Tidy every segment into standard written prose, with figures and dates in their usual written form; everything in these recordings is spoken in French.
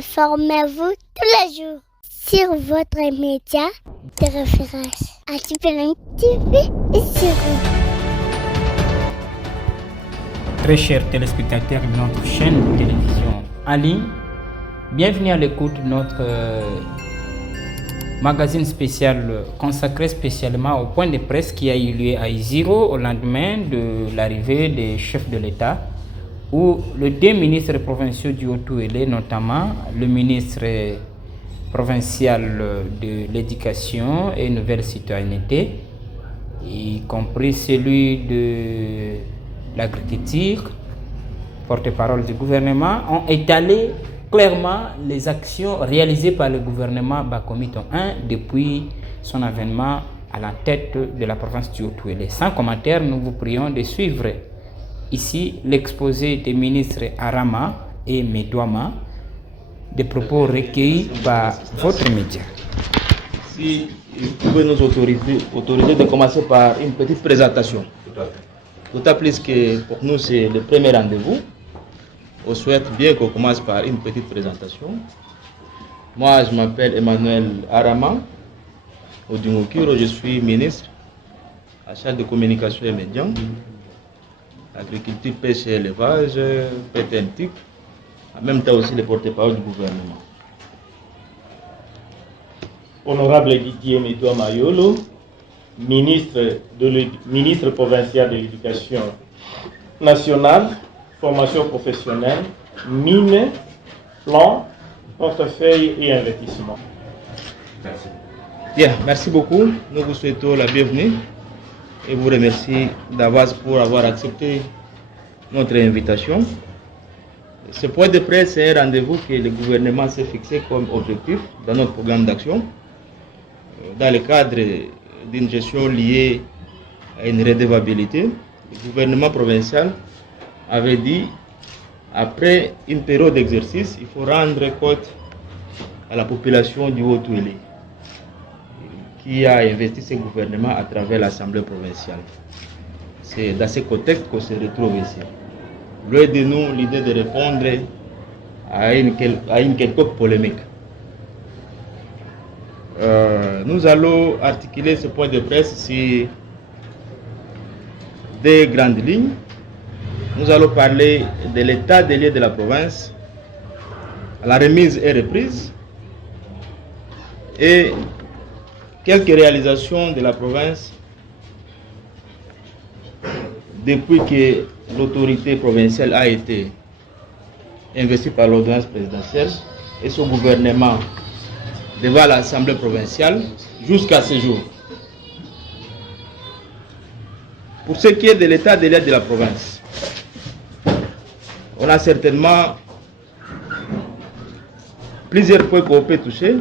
Informez-vous tous les jours sur votre média de référence. ATPLM TV et sur Très chers téléspectateurs de notre chaîne de télévision en ligne, bienvenue à l'écoute de notre magazine spécial consacré spécialement au point de presse qui a eu lieu à Isiro au lendemain de l'arrivée des chefs de l'État, où les deux ministres provinciaux du Haut-Touélé, notamment le ministre provincial de l'Éducation et Nouvelle Citoyenneté, y compris celui de l'Agriculture, porte-parole du gouvernement, ont étalé clairement les actions réalisées par le gouvernement Bakomiton 1 depuis son avènement à la tête de la province du Haut-Touélé. Sans commentaire, nous vous prions de suivre ici l'exposé des ministres Arama et Medouama, des propos recueillis par votre média. Si vous pouvez nous autoriser de commencer par une petite présentation. D'autant plus que pour nous c'est le premier rendez-vous. On souhaite bien qu'on commence par une petite présentation. Moi je m'appelle Emmanuel Arama Odungokiro, je suis ministre à charge de communication et médias, agriculture, pêche et élevage, PTNTIC, en même temps aussi le porte-parole du gouvernement. Honorable Guillaume Edouard Mayolo, ministre provincial de l'Éducation nationale, formation professionnelle, mine, plan, portefeuille et investissement. Merci. Bien, merci beaucoup. Nous vous souhaitons la bienvenue et vous remercie d'avance pour avoir accepté notre invitation. Ce point de presse est un rendez-vous que le gouvernement s'est fixé comme objectif dans notre programme d'action, dans le cadre d'une gestion liée à une redevabilité. Le gouvernement provincial avait dit, après une période d'exercice, il faut rendre compte à la population du Haut-Touélé, qui a investi ce gouvernement à travers l'Assemblée provinciale. C'est dans ce contexte qu'on se retrouve ici. Loin de nous l'idée de répondre à une quelconque polémique. Nous allons articuler ce point de presse sur des grandes lignes. Nous allons parler de l'état des lieux de la province, à la remise et reprise, et quelques réalisations de la province depuis que l'autorité provinciale a été investie par l'ordonnance présidentielle et son gouvernement devant l'Assemblée provinciale jusqu'à ce jour. Pour ce qui est de l'état des lieux de la province, on a certainement plusieurs points qu'on peut toucher,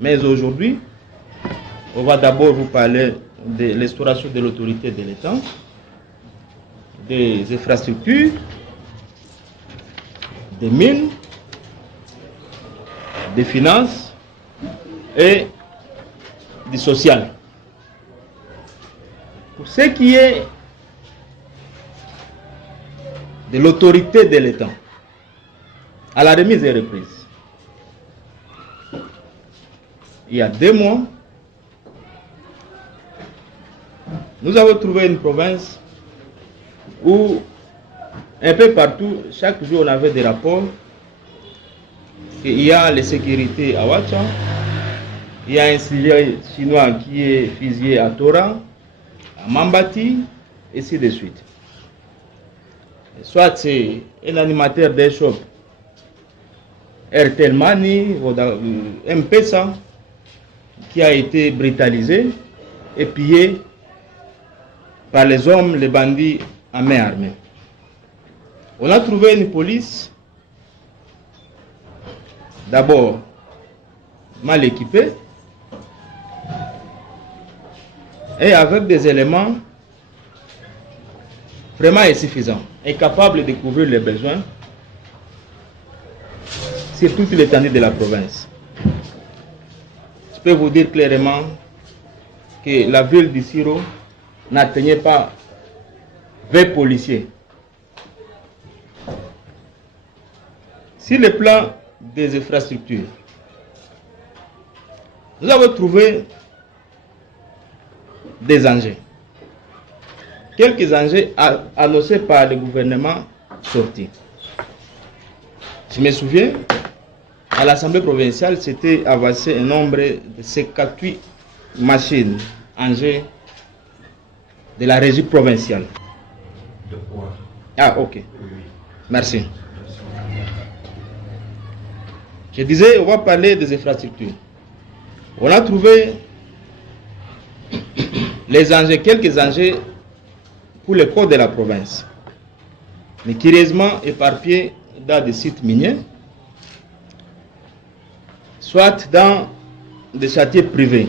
mais aujourd'hui, on va d'abord vous parler de l'instauration de l'autorité de l'État, des infrastructures, des mines, des finances et du social. Pour ce qui est de l'autorité de l'État, à la remise et reprise, il y a 2 mois, nous avons trouvé une province où un peu partout, chaque jour on avait des rapports qu'il y a l'insécurité à Ouacha, il y a un sujet chinois qui est fusillé à Tora, à Mambati, et ainsi de suite. Soit c'est un animateur d'un shop, Airtel Money, M-Pesa, qui a été brutalisé et pillé par les hommes, les bandits à main armée. On a trouvé une police, d'abord mal équipée, et avec des éléments vraiment insuffisants, incapables de couvrir les besoins sur toute l'étendue de la province. Je peux vous dire clairement que la ville d'Isiro n'atteignait pas 20 policiers. Sur le plan des infrastructures, nous avons trouvé des enjeux. Quelques enjeux annoncés par le gouvernement sorti. Je me souviens, à l'Assemblée provinciale, c'était avancé un nombre de 58 machines enjeux de la régie provinciale. De quoi? Ah, ok. Oui. Merci. Je disais, on va parler des infrastructures. On a trouvé les enjeux, quelques enjeux pour le code de la province, mais curieusement éparpillés dans des sites miniers, soit dans des chantiers privés.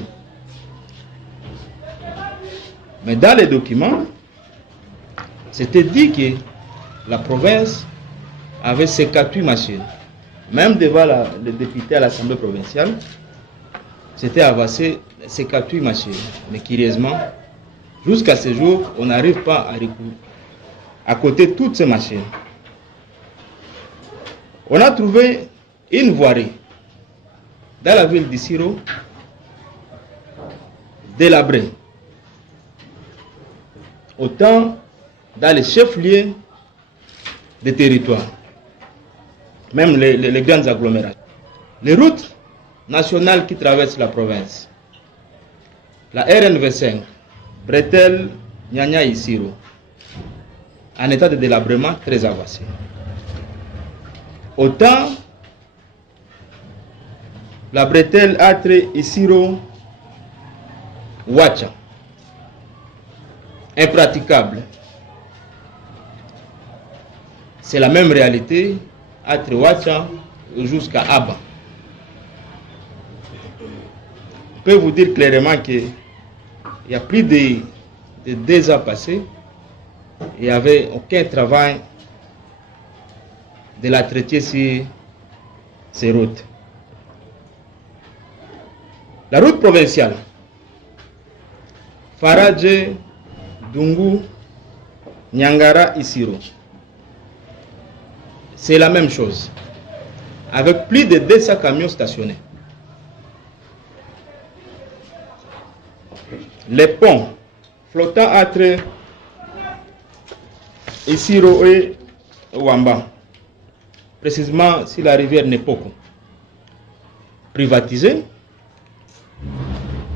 Mais dans les documents, c'était dit que la province avait 58 machines. Même devant le député à l'Assemblée provinciale, c'était avancé 58 machines. Mais curieusement, jusqu'à ce jour, on n'arrive pas à coter toutes ces machines. On a trouvé une voirie dans la ville d'Issiro, délabrée. Autant dans les chefs-lieux des territoires, même les grandes agglomérations. Les routes nationales qui traversent la province, la RNV5, Bretel, Nyanya, Issiro, en état de délabrement très avancé. Autant la Bretel Atre, Issiro, Wacha, impraticable. C'est la même réalité entre Wacha jusqu'à Abba. Je peux vous dire clairement qu'il y a plus de 2 ans passés, il n'y avait aucun travail de la traiter sur ces routes. La route provinciale, Faradje, Dungu, Nyangara, Issiro, c'est la même chose, avec plus de 200 camions stationnés. Les ponts flottant entre Issiro et Wamba, précisément sur la rivière Nepoko, privatisés.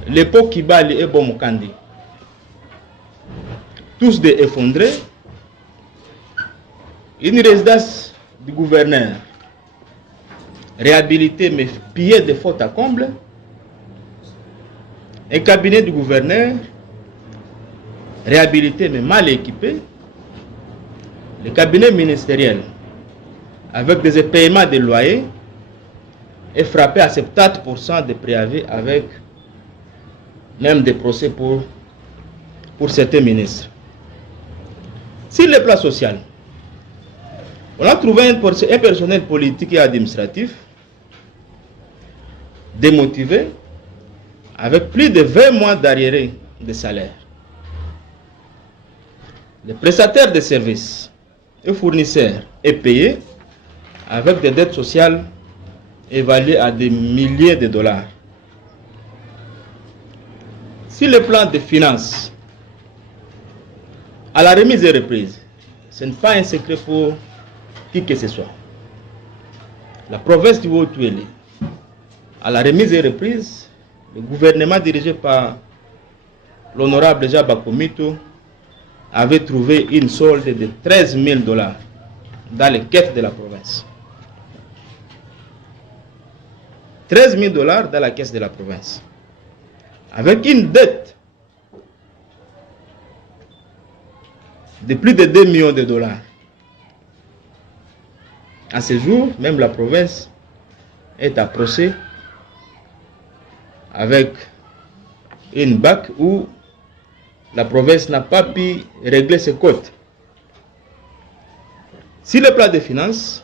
Les ponts Kibali et Bomokandi, tous des effondrés. Une résidence du gouverneur réhabilitée mais pillée de faute à comble. Un cabinet du gouverneur réhabilité mais mal équipé. Le cabinet ministériel avec des paiements de loyers est frappé à 70% de préavis, avec même des procès pour certains ministres. Sur le plan social, on a trouvé un personnel politique et administratif démotivé, avec plus de 20 mois d'arriérés de salaire. Les prestataires de services et fournisseurs est payé avec des dettes sociales évaluées à des milliers de dollars. Sur le plan des finances, à la remise et reprise, ce n'est pas un secret pour qui que ce soit. La province du Haut-Touélé, à la remise et reprise, le gouvernement dirigé par l'honorable Jaba Komito avait trouvé une solde de 13 000 dollars dans les caisses de la province. 13 000 dollars dans la caisse de la province. Avec une dette de plus de 2 millions de dollars. À ce jour, même la province est approchée avec une BAC où la province n'a pas pu régler ses comptes. Sur le plan des finances,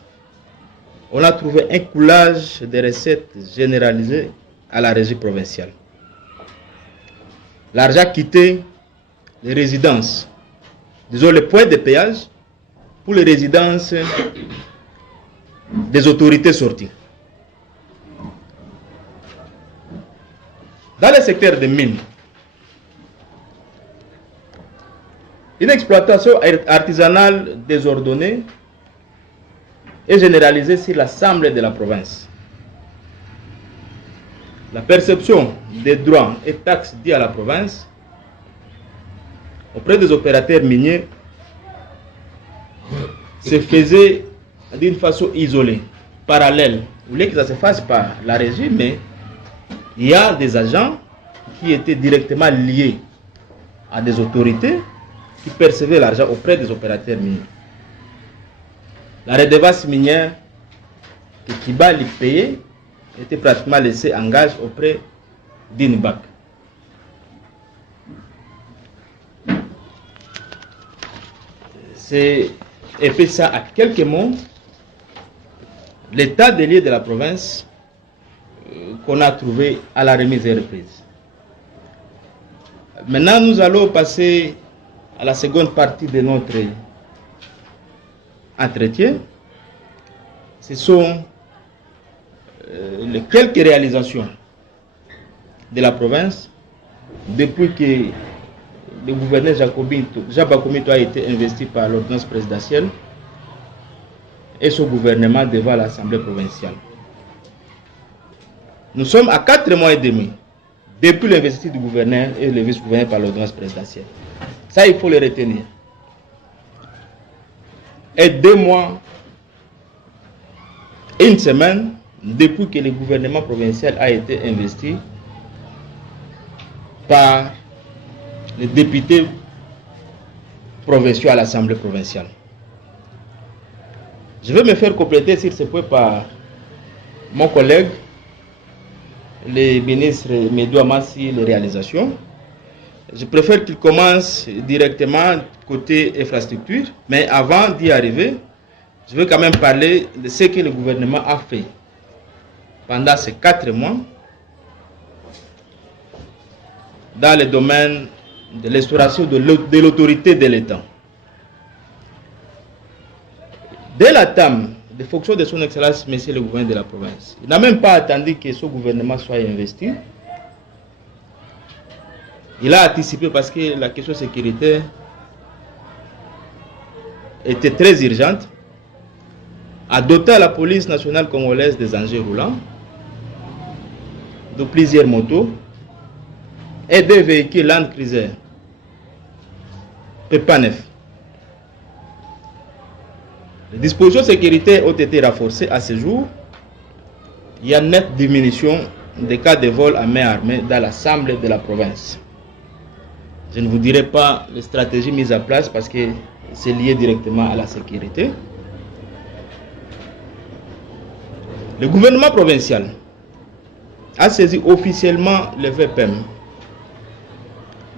on a trouvé un coulage de recettes généralisé à la régie provinciale. L'argent quitté les résidences, disons les points de péage pour les résidences des autorités sorties. Dans le secteur des mines, une exploitation artisanale désordonnée est généralisée sur l'ensemble de la province. La perception des droits et taxes dus à la province auprès des opérateurs miniers se faisait d'une façon isolée, parallèle. Vous voulez que ça se fasse par la régie, mais il y a des agents qui étaient directement liés à des autorités qui percevaient l'argent auprès des opérateurs miniers. La redevance minière que Kibali payait était pratiquement laissée en gage auprès d'INBAC. C'est et fait ça à quelques mots, l'état des lieux de la province qu'on a trouvé à la remise et reprise. Maintenant, nous allons passer à la seconde partie de notre entretien. Ce sont les quelques réalisations de la province depuis que le gouverneur Jean Bakomito a été investi par l'ordonnance présidentielle et son gouvernement devant l'Assemblée provinciale. Nous sommes à 4 mois et demi depuis l'investiture du gouverneur et le vice-gouverneur par l'ordonnance présidentielle. Ça, il faut le retenir. Et 2 mois, 1 semaine depuis que le gouvernement provincial a été investi par les députés provinciaux à l'Assemblée provinciale. Je vais me faire compléter sur ce point par mon collègue, le ministre Medou Amassi, les réalisations. Je préfère qu'il commence directement côté infrastructure, mais avant d'y arriver, je veux quand même parler de ce que le gouvernement a fait pendant ces 4 mois dans le domaine de l'instauration de l'autorité de l'État. Dès la table des fonctions de son Excellence, Monsieur le gouverneur de la province, il n'a même pas attendu que ce gouvernement soit investi. Il a anticipé parce que la question sécuritaire était très urgente, a doté la police nationale congolaise des engins roulants, de plusieurs motos et des véhicules Land Cruiser Pepa 9. Les dispositions sécuritaires ont été renforcées à ce jour. Il y a une nette diminution des cas de vol à main armée dans l'ensemble de la province. Je ne vous dirai pas les stratégies mises en place parce que c'est lié directement à la sécurité. Le gouvernement provincial a saisi officiellement le VPM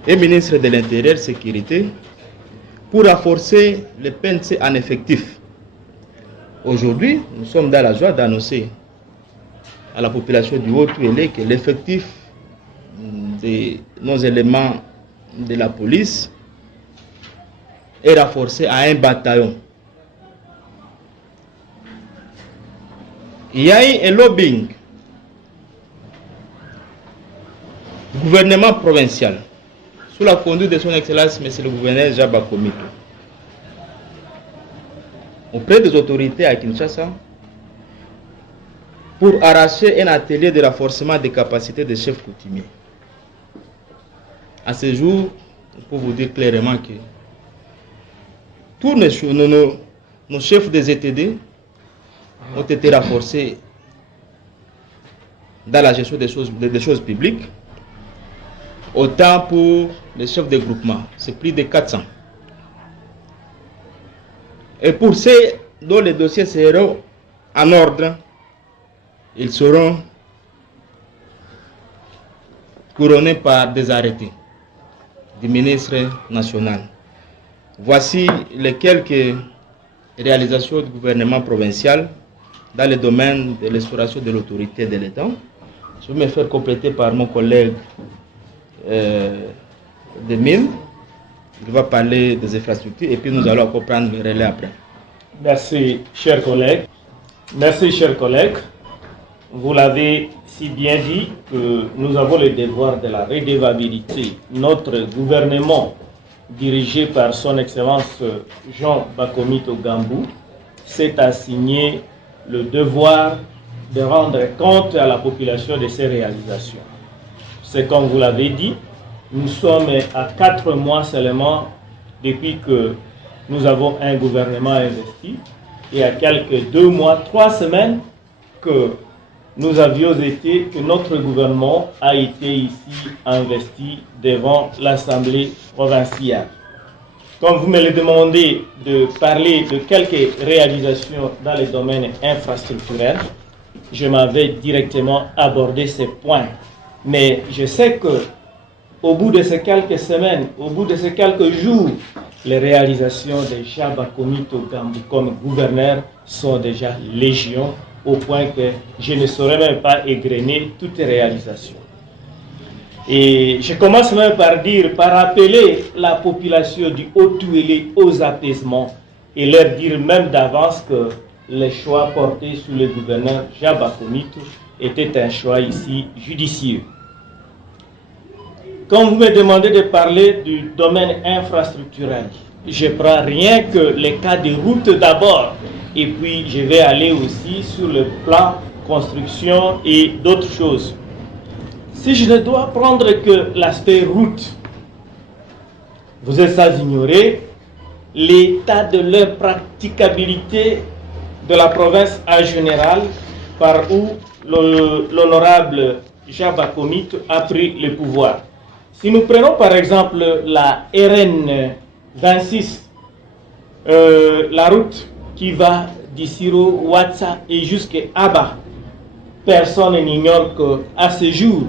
et ministre de l'Intérieur et Sécurité pour renforcer le PNC en effectif. Aujourd'hui, nous sommes dans la joie d'annoncer à la population du Haut-Touélé que l'effectif de nos éléments de la police est renforcé à 1 bataillon. Il y a eu un lobbying du gouvernement provincial sous la conduite de son Excellence Monsieur le gouverneur Jean Bakomito auprès des autorités à Kinshasa pour arracher un atelier de renforcement des capacités des chefs coutumiers. À ce jour, on peut vous dire clairement que tous nos chefs des ETD ont été renforcés dans la gestion des choses publiques. Autant pour les chefs de groupement, c'est plus de 400. Et pour ceux dont les dossiers seront en ordre, ils seront couronnés par des arrêtés du ministre national. Voici les quelques réalisations du gouvernement provincial dans le domaine de l'instauration de l'autorité de l'État. Je vais me faire compléter par mon collègue de mines. Il va parler des infrastructures et puis nous allons comprendre le relais après. Merci, chers collègues. Merci, chers collègues. vous l'avez si bien dit, que nous avons le devoir de la redevabilité. Notre gouvernement, dirigé par son Excellence Jean Bakomito Gambou, s'est assigné le devoir de rendre compte à la population de ses réalisations. C'est comme vous l'avez dit, nous sommes à 4 mois seulement depuis que nous avons un gouvernement investi, et à quelques 2 mois, 3 semaines que que notre gouvernement a été ici investi devant l'Assemblée provinciale. Comme vous me le demandez de parler de quelques réalisations dans les domaines infrastructurels, je m'avais directement abordé ces points. Mais je sais que au bout de ces quelques semaines, au bout de ces quelques jours, les réalisations de Jean Bakomito Gambou comme gouverneur sont déjà légion, au point que je ne saurais même pas égrener toutes les réalisations. Et je commence même par appeler la population du Haut-Touélé aux apaisements et leur dire même d'avance que les choix portés sur le gouverneur Jean Bakomito étaient un choix ici judicieux. Quand vous me demandez de parler du domaine infrastructurel, je prends rien que les cas de route d'abord, et puis je vais aller aussi sur le plan construction et d'autres choses. Si je ne dois prendre que l'aspect route, vous êtes sans ignorer l'état de l'impraticabilité de la province en général par où l'honorable Jean Bakomito a pris le pouvoir. Si nous prenons par exemple la RN 26, la route qui va d'Issiro, Ouatsa et jusqu'à Aba, personne n'ignore qu'à ce jour,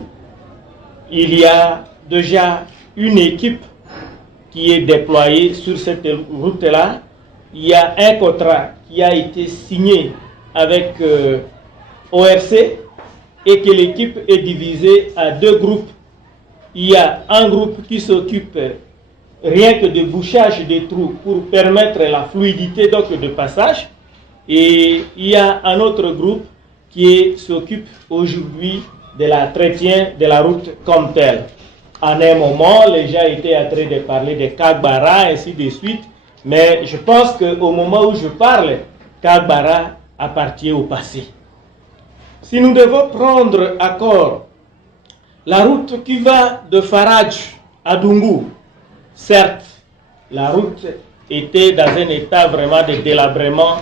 il y a déjà une équipe qui est déployée sur cette route-là. Il y a un contrat qui a été signé avec ORC et que l'équipe est divisée à 2 groupes. Il y a un groupe qui s'occupe rien que de bouchage des trous pour permettre la fluidité donc de passage, et il y a un autre groupe qui s'occupe aujourd'hui de l'entretien de la route comme telle. En un moment, les gens étaient en train de parler de Kagbara, ainsi de suite, mais je pense qu'au moment où je parle, Kagbara appartient au passé. Si nous devons prendre accord la route qui va de Faradj à Dungu, certes, la route était dans un état vraiment de délabrement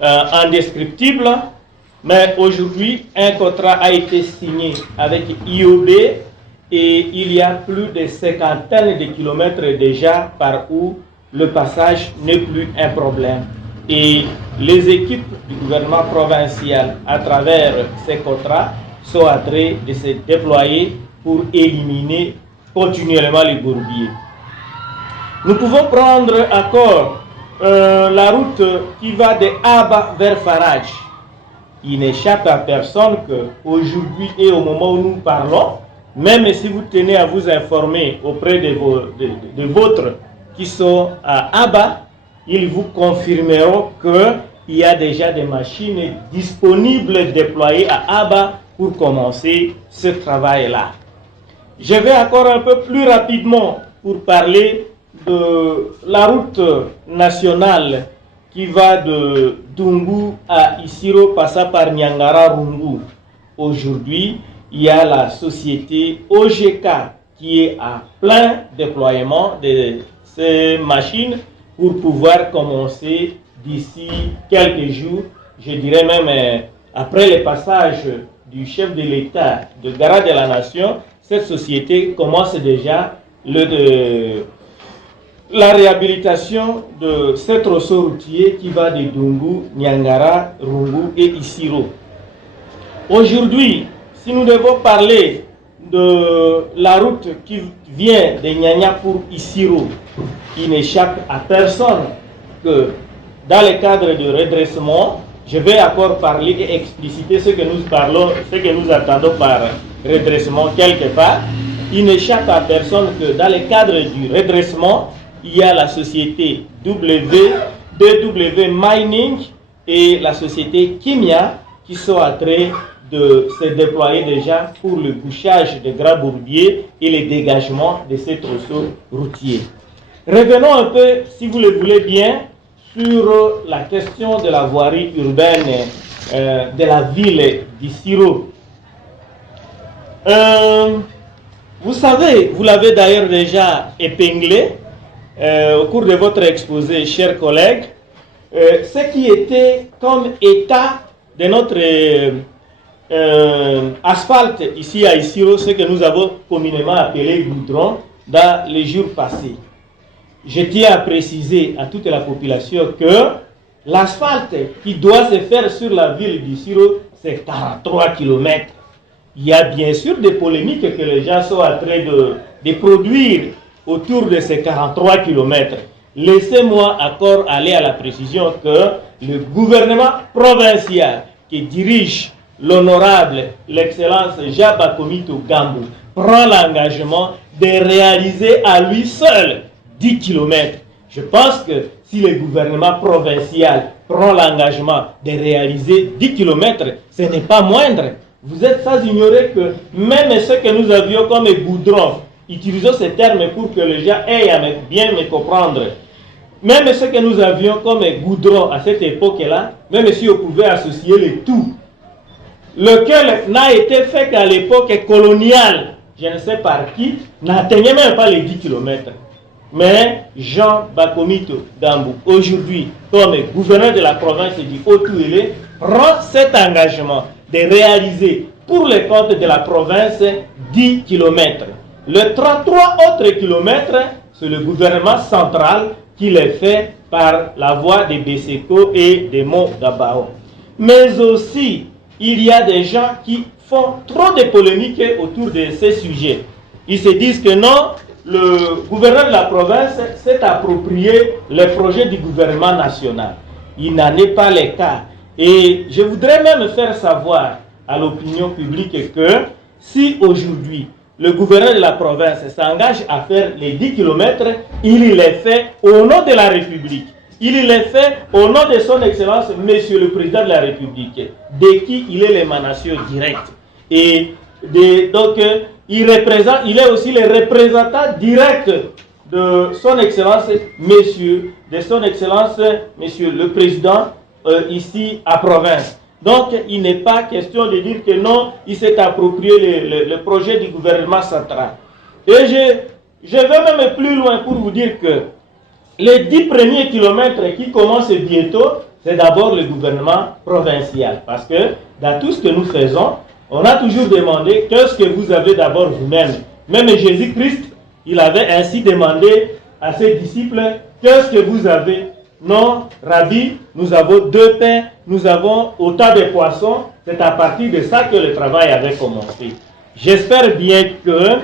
indescriptible, mais aujourd'hui, un contrat a été signé avec IOB et il y a plus de 50 de kilomètres déjà par où le passage n'est plus un problème. Et les équipes du gouvernement provincial, à travers ces contrats, sont en train de se déployer pour éliminer continuellement les bourbiers. Nous pouvons prendre encore la route qui va de Aba vers Faradj. Il n'échappe à personne qu'aujourd'hui et au moment où nous parlons, même si vous tenez à vous informer auprès de vôtres qui sont à Aba, ils vous confirmeront qu'il y a déjà des machines disponibles déployées à Aba pour commencer ce travail-là. Je vais encore un peu plus rapidement pour parler de la route nationale qui va de Dungu à Issiro, passant par Nyangara Rungu. Aujourd'hui, il y a la société OGK qui est à plein déploiement de ces machines pour pouvoir commencer d'ici quelques jours, je dirais même après le passage du chef de l'État, de garant de la nation, cette société commence déjà la réhabilitation de ce trousseau routier qui va de Dungu, Nyangara, Rungu et Issiro. Aujourd'hui, si nous devons parler de la route qui vient de Nyanya pour Issiro, qui n'échappe à personne que dans le cadre de redressement, je vais encore parler et expliciter ce que nous parlons, ce que nous attendons par redressement quelque part. Il n'échappe à personne que dans le cadre du redressement, il y a la société DW Mining et la société Kimia qui sont en train de se déployer déjà pour le bouchage des grands bourbiers et les dégagements de ces trousseaux routiers. Revenons un peu, si vous le voulez bien, sur la question de la voirie urbaine de la ville d'Issiro. Vous savez, vous l'avez d'ailleurs déjà épinglé au cours de votre exposé, chers collègues, ce qui était comme état de notre asphalte ici à Issiro, ce que nous avons communément appelé goudron dans les jours passés. Je tiens à préciser à toute la population que l'asphalte qui doit se faire sur la ville d'Issiro, c'est 43 km. Il y a bien sûr des polémiques que les gens sont en train de produire autour de ces 43 km. Laissez-moi encore aller à la précision que le gouvernement provincial qui dirige l'honorable, l'excellence Jaba Komito Gambou prend l'engagement de réaliser à lui seul 10 km. Je pense que si le gouvernement provincial prend l'engagement de réaliser 10 km, ce n'est pas moindre. Vous êtes sans ignorer que même ce que nous avions comme goudron, utilisons ces termes pour que les gens aient à bien me comprendre, même ce que nous avions comme goudron à cette époque-là, même si on pouvait associer les tout, lequel n'a été fait qu'à l'époque coloniale, je ne sais par qui, n'atteignait même pas les 10 km. Mais Jean Bakomito Gambou, aujourd'hui, comme gouverneur de la province du Haut-Touélé, prend cet engagement de réaliser pour les comptes de la province 10 km. Le 33 autres kilomètres, c'est le gouvernement central qui les fait par la voie des Besseko et des monts Gabao. Mais aussi, il y a des gens qui font trop de polémiques autour de ces sujets. Ils se disent que non, le gouverneur de la province s'est approprié les projets du gouvernement national. Il n'en est pas le cas. Et je voudrais même faire savoir à l'opinion publique que si aujourd'hui le gouverneur de la province s'engage à faire les 10 km, il les fait au nom de la République. Il les fait au nom de son Excellence, Monsieur le Président de la République, de qui il est l'émanation directe. Et donc, il est aussi le représentant direct de son Excellence, Monsieur le Président, ici à province. Donc, il n'est pas question de dire que non, il s'est approprié le projet du gouvernement central. Et je vais même plus loin pour vous dire que les 10 premiers kilomètres qui commencent bientôt, c'est d'abord le gouvernement provincial. Parce que dans tout ce que nous faisons, on a toujours demandé qu'est-ce que vous avez d'abord vous-même. Même Jésus-Christ, il avait ainsi demandé à ses disciples, qu'est-ce que vous avez? Non, Rabbi, nous avons 2 pains, nous avons autant de poissons. C'est à partir de ça que le travail avait commencé. J'espère bien que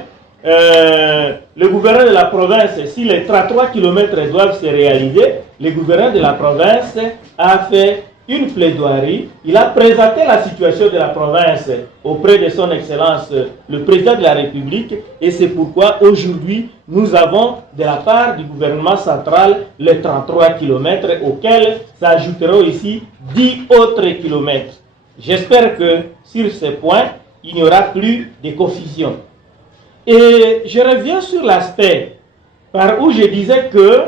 le gouverneur de la province, si les 33 km doivent se réaliser, le gouverneur de la province a fait une plaidoirie. Il a présenté la situation de la province auprès de son Excellence, le Président de la République, et c'est pourquoi aujourd'hui, nous avons de la part du gouvernement central les 33 km auxquels s'ajouteront ici 10 autres kilomètres. J'espère que sur ce point, il n'y aura plus de confusion. Et je reviens sur l'aspect par où je disais que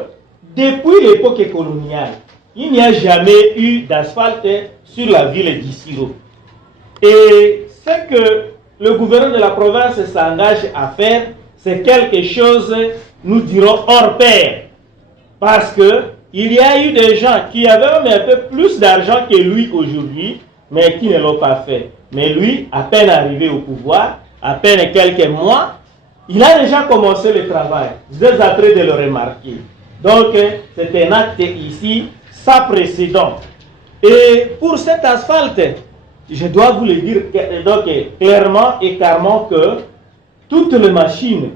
depuis l'époque coloniale, il n'y a jamais eu d'asphalte sur la ville d'Issiro. Et ce que le gouverneur de la province s'engage à faire, c'est quelque chose, nous dirons, hors pair. Parce qu'il y a eu des gens qui avaient même un peu plus d'argent que lui aujourd'hui, mais qui ne l'ont pas fait. Mais lui, à peine arrivé au pouvoir, à peine quelques mois, il a déjà commencé le travail. Vous êtes en train de le remarquer. Donc, c'est un acte ici sans précédent. Et pour cet asphalte, je dois vous le dire donc, clairement et carrément que toutes les machines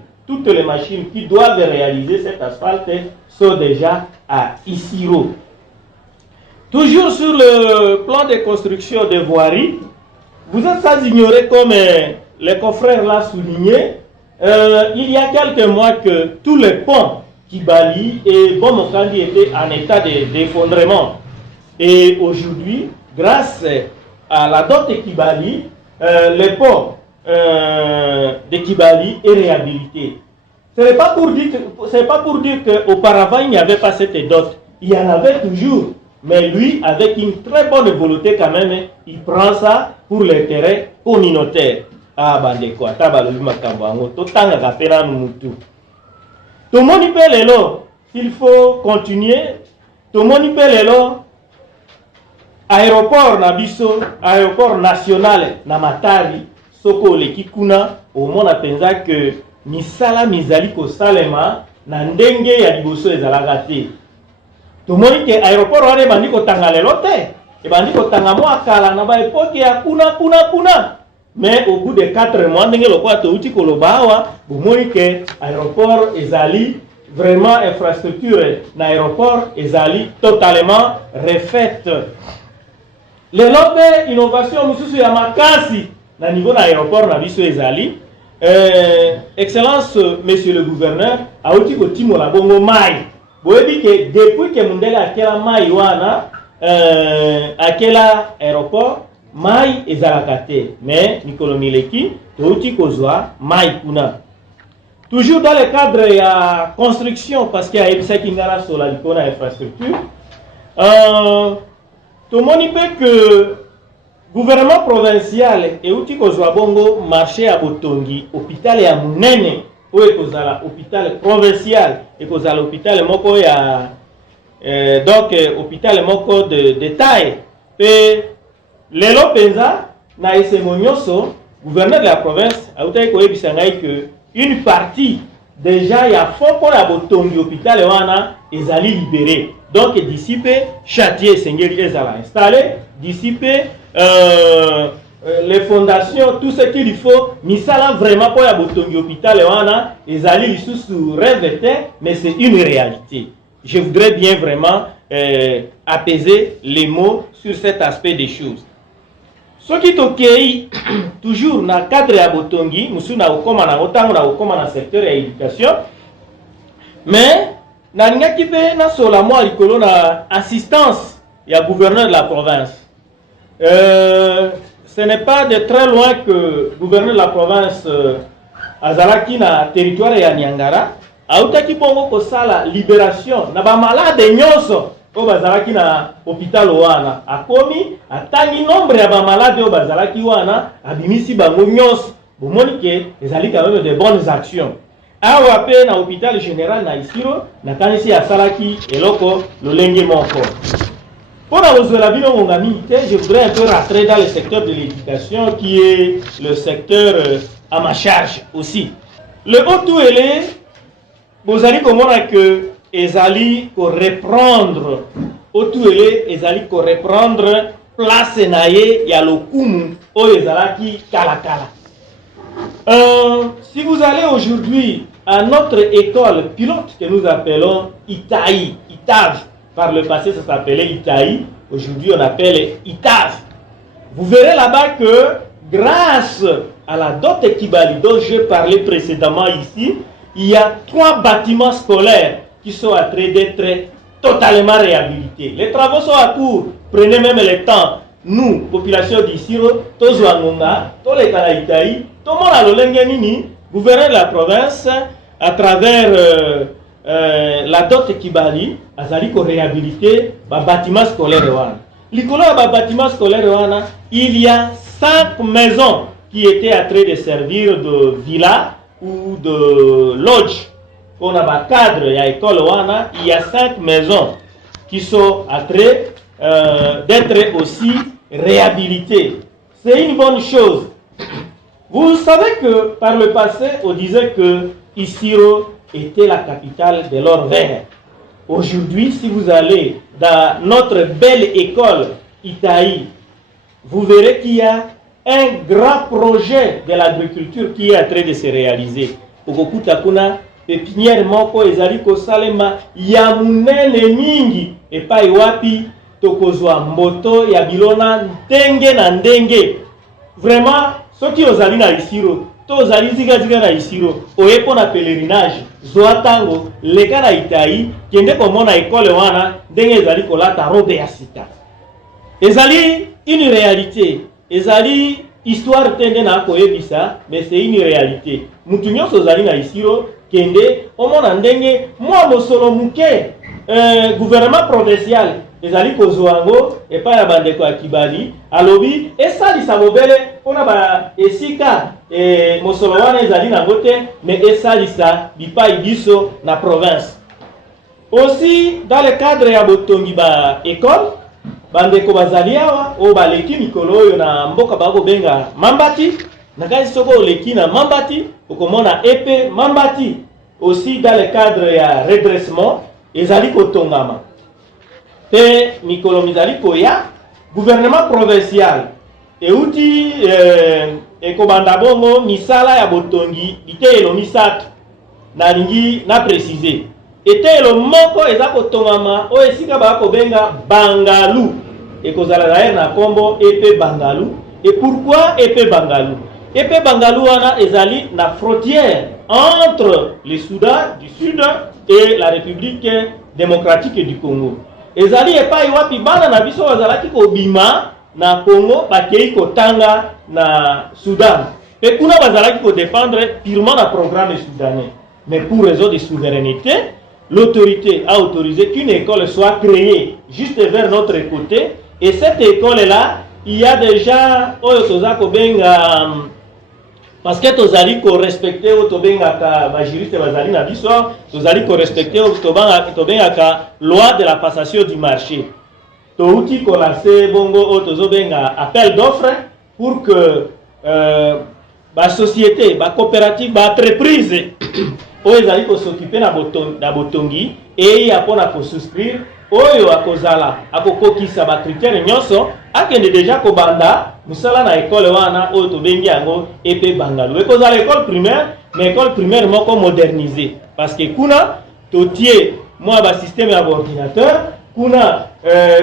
qui doivent réaliser cet asphalte sont déjà à Issiro. Toujours sur le plan de construction de voiries, vous êtes sans ignorer, comme les confrères l'ont souligné, il y a quelques mois que tous les ponts Kibali et Bomokandi étaient en état d'effondrement. Et aujourd'hui, grâce à la dot Kibali, les ponts de Kibali est réhabilité. Ce n'est pas pour dire qu'auparavant il n'y avait pas cette dot. Il y en avait toujours. Mais lui, avec une très bonne volonté quand même, il prend ça pour l'intérêt communautaire. Ah, bandeko, atabalobi makambo ango, totanga kapena mutu. Tomoni pe lelo, s'il faut continuer, tomoni pe lelo, aéroport na biso, aéroport national na Matari, soko leki kuna, au mona penza que misala mizali ko salema, na ndenge ya liboso ezalaka te. Tomoni ke aéroport wane bandi ko tanga lelo te, e bandi ko tanga mwa kala na ba époque ya kuna. Mais au bout de 4 mois, ndenge lokwa to uti koloba awa, bomoni ke aéroport ezali vraiment infrastructure na aéroport ezali totalement refaite. Lelo pe innovation mususu ya makasi na niveau na aéroport na biso ezali. Excellence monsieur le gouverneur, a uti ko timola bongo mai. Boyebi ke depuis que mundele akela mai wana akela aéroport mai ezalaka te, mais mikolo mileki touti kozwa mai kuna. Toujours dans le cadre de la construction, parce qu'il y a une ngala sur la infrastructure, tout le monde peut que gouvernement provincial et outil kozwa bongo marché à Botongi, hôpital ya munene, ou ekozala hôpital provincial, et kozala hôpital moko ya donc hôpital moko de taille. Et lelo penza na esengo nyonso gouverneur de la province a utai ko yebisa ngai que une partie déjà ya fond pour la Botongi hôpital wana ezali libéré. Donc d'ici peu chantier sengeli ezala installé, d'ici peu les fondations, tout ce qu'il faut, misala vraiment pour la Botongi hôpital wana ezali lisusu rêve, mais c'est une réalité. Je voudrais bien vraiment apaiser les mots sur cet aspect des choses. Ce qui est ok, toujours dans le cadre de Botongi, nous sommes dans le secteur de l'éducation, mais nous avons l'assistance du gouverneur de la province. Ce n'est pas de très loin que le gouverneur de la province Azalaki na territoire de Nyangara a eu la libération na ba malade nyonso o bazalaki na hôpital wana akomi atangi nombre ya ba malade o bazalaki wana abimisi bango nyonso bomoni ke ezali quand même de bonnes actions. Awa pe na hôpital général na Isiro na kanisi asalaki eloko lolenge moko. Pour la je voudrais un peu rentrer dans le secteur de l'éducation qui est le secteur à ma charge aussi. Le Haut-Touélé, vous allez comprendre que ezali ko reprendre Haut-Touélé, ezali ko reprendre place naye ya lokumu o ezalaki kalakala. Si vous allez aujourd'hui à notre école pilote que nous appelons Itaï, Itav, par le passé ça s'appelait Itaï, aujourd'hui on appelle Itav. Vous verrez là-bas que grâce à la dot Kibali dont je parlais précédemment ici, il y a 3 bâtiments scolaires qui sont en train d'être totalement réhabilités. Les travaux sont à court, prenez même le temps. Nous, population d'Isiro, Tozoangonga, Tolekala Itaï, tout le monde a l'Olengenini, gouverneur de la province, à travers la dot Kibali, azali ko réhabiliter ba bâtiment scolaire wana. Likolo ba bâtiment scolaire wana, il y a 5 maisons qui étaient en train de servir de villa ou de lodge. On a ba cadre ya école wana, il y a 5 maisons qui sont en train d'être aussi réhabilitées. C'est une bonne chose. Vous savez que par le passé, on disait que Isiro était la capitale de l'or vert. Aujourd'hui, si vous allez dans notre belle école Itaï, vous verrez qu'il y a un grand projet de l'agriculture qui est en train de se réaliser. Okokutakuna, pépinière moko ezali ko salema ya munene mingi epai wapi tokozwa mboto ya bilona ndenge na ndenge. Vraiment, ceux qui ozali na Isiro, tozali ziga na Isiro, oyepo na pèlerinage, zoatango, leka na Itaï, kende komona école wana, ndenge ezali kolata robe ya sika. Ezali une réalité, ezali histoire tende na koyebisa, mais c'est une réalité. Mutunyo sozali na isiro kende omona ndenge mwa mosolo muke gouvernement provincial ezali kozwango epa ya bandeko ya Kibali alobi esalisa mobele pona ba esika mosolo wana ezali nango te, mais esalisa bipai biso na province. Aussi dans le cadre ya botongi ba école bandeko bazali awa o baleki mikolo oyo na mboka bakobenga Mambati nakasi soko oleki na Mambati okomona epe Mambati. Aussi dans le cadre ya redressement ezali kotongama pe mikolo mizali koya gouvernement provincial euti ekobanda bongo misala ya botongi bitelo misato nalingi na préciser etelo moko eza kotongama o esika bakobenga Bangalu ekozala na na kombo epe Bangalu. Et pourquoi epe Bangalu? Epe Bangalu wana ezali na frontière entre le Soudan du Sud et la République démocratique du Congo. Ezali epai wapi bana na biso bazalaki kobima na Congo bakei kotanga na Soudan. Et kuna bazalaki ko dépendre purement na programme soudanais. Mais pour raison de souveraineté, l'autorité a autorisé qu'une école soit créée juste vers notre côté. Et cette école-là, il y a déjà parce que tozali ko respecter o tobenga ka ba juriste bazali na biso tozali ko respecter o tobenga ka loi de la passation du marché. To uti ko lancer bongo o tozobenga appel d'offres pour que ba société, ba coopérative, ba entreprise o ezali ko s'occuper na botongi et ya pona ko souscrire oyo akozala akokokisa ba critères nyonso akende déjà ko banda musala na école wana oyo tobengi yango epe Bangalu. Ekozala école primaire, mais école primaire moko modernisée parce que kuna totie moi ba système ya ordinateur, kuna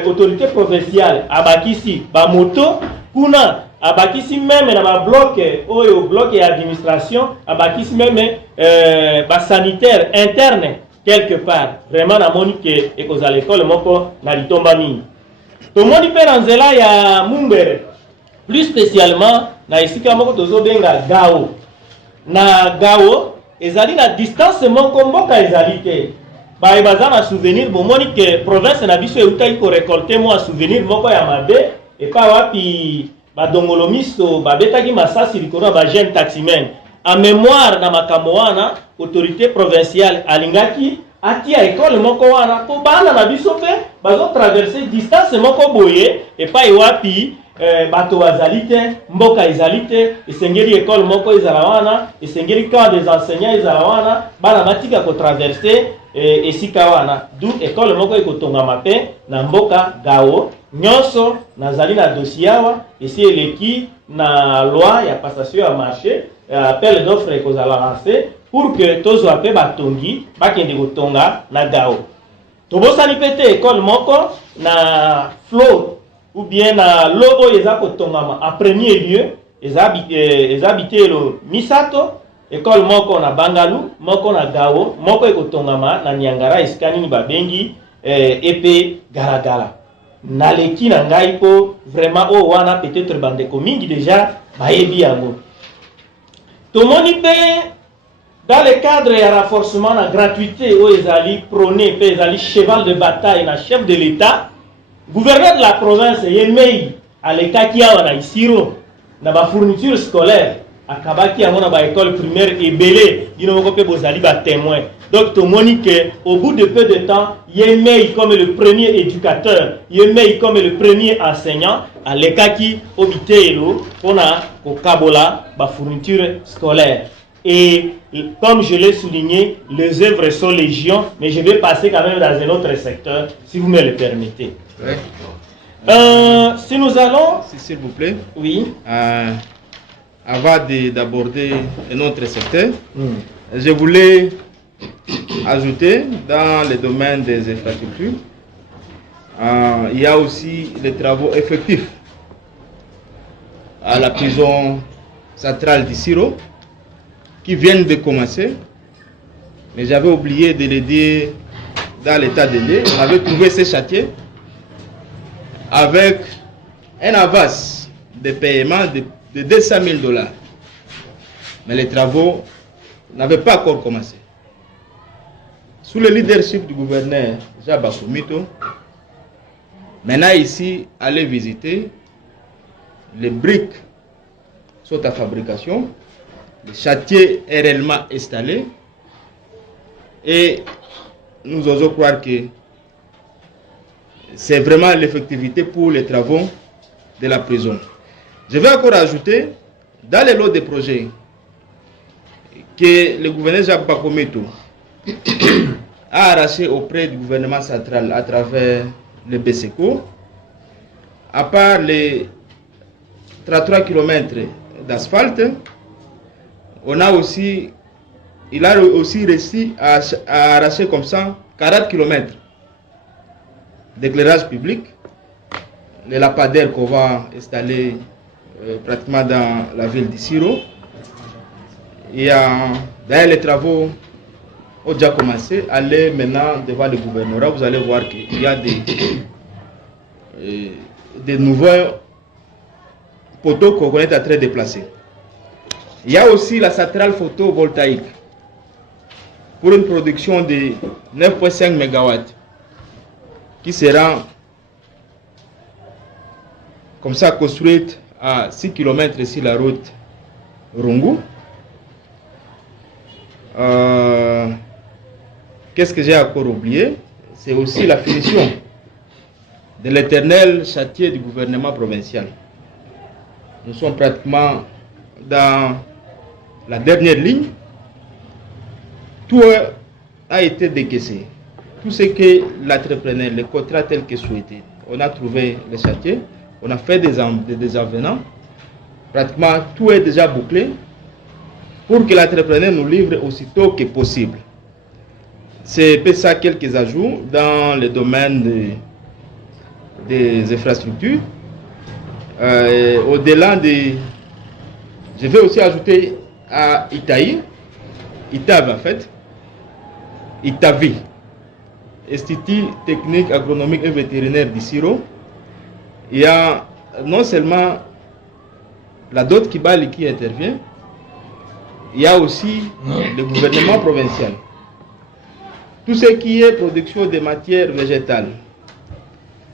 autorité provinciale abakisi ba moto, kuna abakisi même na ba bloc oyo bloc ya administration abakisi même ba sanitaire interne quelque part. Vraiment na moni ke ekozala école moko na litomba mingi. To moni pe na nzela ya Mumbere, plus spécialement na esika moko tozobenga Gao. Na Gao ezali na distance moko mboka ezali te. Ba baza na souvenir bomoni ke province na biso eutai ko récolter mo souvenir moko ya mabe et pa wapi ba dongolo miso ba betaki masasi likolo ba jeune taximen. En mémoire na makambo wana autorité provinciale alingaki atia école moko wana po bana na biso pe bazo traverser distance moko boye et pa wapi bato bazali te mboka ezali te esengeli école moko ezala wana esengeli camp des enseignants ezala wana bana batika ko traverser esika wana d'où école moko ekotongama pe na mboka Gao nyonso nazali na dossier awa esi eleki na loi ya passation ya marché appel d'offre ekozala lancé pour que tozwa pe batongi bakende kotonga na Gao. Tobosani pete école moko na Flo ou bien na lobo eza kotongama en premier lieu ezabité lo Misato, école moko na Bangalu, moko na Gao, moko ekotongama na Niangara esika nini babengi epe Galagala. Naleki na ngai po vraiment o wana peut-être bandeko mingi déjà bayebi yango. Tomoni pe dans le cadre ya renforcement na gratuité o ezali prôné pe ezali cheval de bataille na chef de l'État, gouverneur de la province Yemei alekaki awa na Isiro na ba fourniture scolaire akabaki yango na ba école primaire ebele dino moko pe bozali ba témoin. Donc tomoni que au bout de peu de temps Yemei comme le premier éducateur, Yemei comme le premier enseignant alekaki obitelo pona kokabola ba fourniture scolaire. Et comme je l'ai souligné, les œuvres sont légion, mais je vais passer quand même dans un autre secteur, si vous me le permettez. Ouais. Si nous allons... S'il vous plaît. Oui. Avant d'aborder un autre secteur, je voulais ajouter dans le domaine des infrastructures, il y a aussi les travaux effectifs à la prison centrale d'Isiro qui viennent de commencer, mais j'avais oublié de le dire dans l'état de lieu. On avait trouvé ces chantiers avec un avance de paiement de de 200 000 $. Mais les travaux n'avaient pas encore commencé. Sous le leadership du gouverneur Jean Bakomito, maintenant ici, allez visiter, les briques sont à fabrication, le chantier est réellement installé et nous osons croire que c'est vraiment l'effectivité pour les travaux de la prison. Je vais encore ajouter, dans les lots de projets que le gouverneur Jean Bakomito a arraché auprès du gouvernement central à travers le BSECO, à part les 33 km d'asphalte, il a aussi réussi à arracher comme ça 40 km d'éclairage public, les lampadaires qu'on va installer pratiquement dans la ville d'Issiro. D'ailleurs, les travaux ont déjà commencé. Allez maintenant devant le gouvernorat, vous allez voir qu'il y a des nouveaux poteaux qu'on est en train de placer. Il y a aussi la centrale photovoltaïque pour une production de 9,5 MW qui sera comme ça construite à 6 km ici la route Rungu. Qu'est-ce que j'ai encore oublié? C'est aussi la finition de l'éternel chantier du gouvernement provincial. Nous sommes pratiquement dans la dernière ligne. Tout a été décaissé. Tout ce que l'entrepreneur, le contrat tel que souhaité. On a trouvé le chantier, on a fait des avenants. Pratiquement tout est déjà bouclé pour que l'entrepreneur nous livre aussitôt que possible. C'est pour ça quelques ajouts dans le domaine des infrastructures. Au-delà de... Je vais aussi ajouter à Itaï, Itav en fait, Itavi, Institut technique agronomique et vétérinaire d'Issiro. Il y a non seulement la dot Kibali qui intervient, il y a aussi le gouvernement provincial. Tout ce qui est production de matières végétales,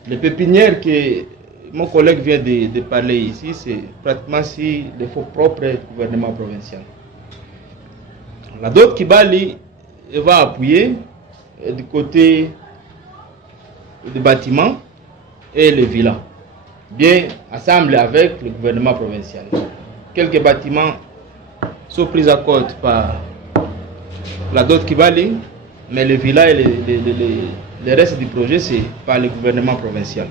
les pépinières que mon collègue vient de parler ici, c'est pratiquement si les fonds propres du gouvernement provincial. La dot Kibali va appuyer du côté des bâtiments et les villas, bien ensemble avec le gouvernement provincial. Quelques bâtiments sont pris à compte par la dot Kibali, mais les villas et le reste du projet, c'est par le gouvernement provincial.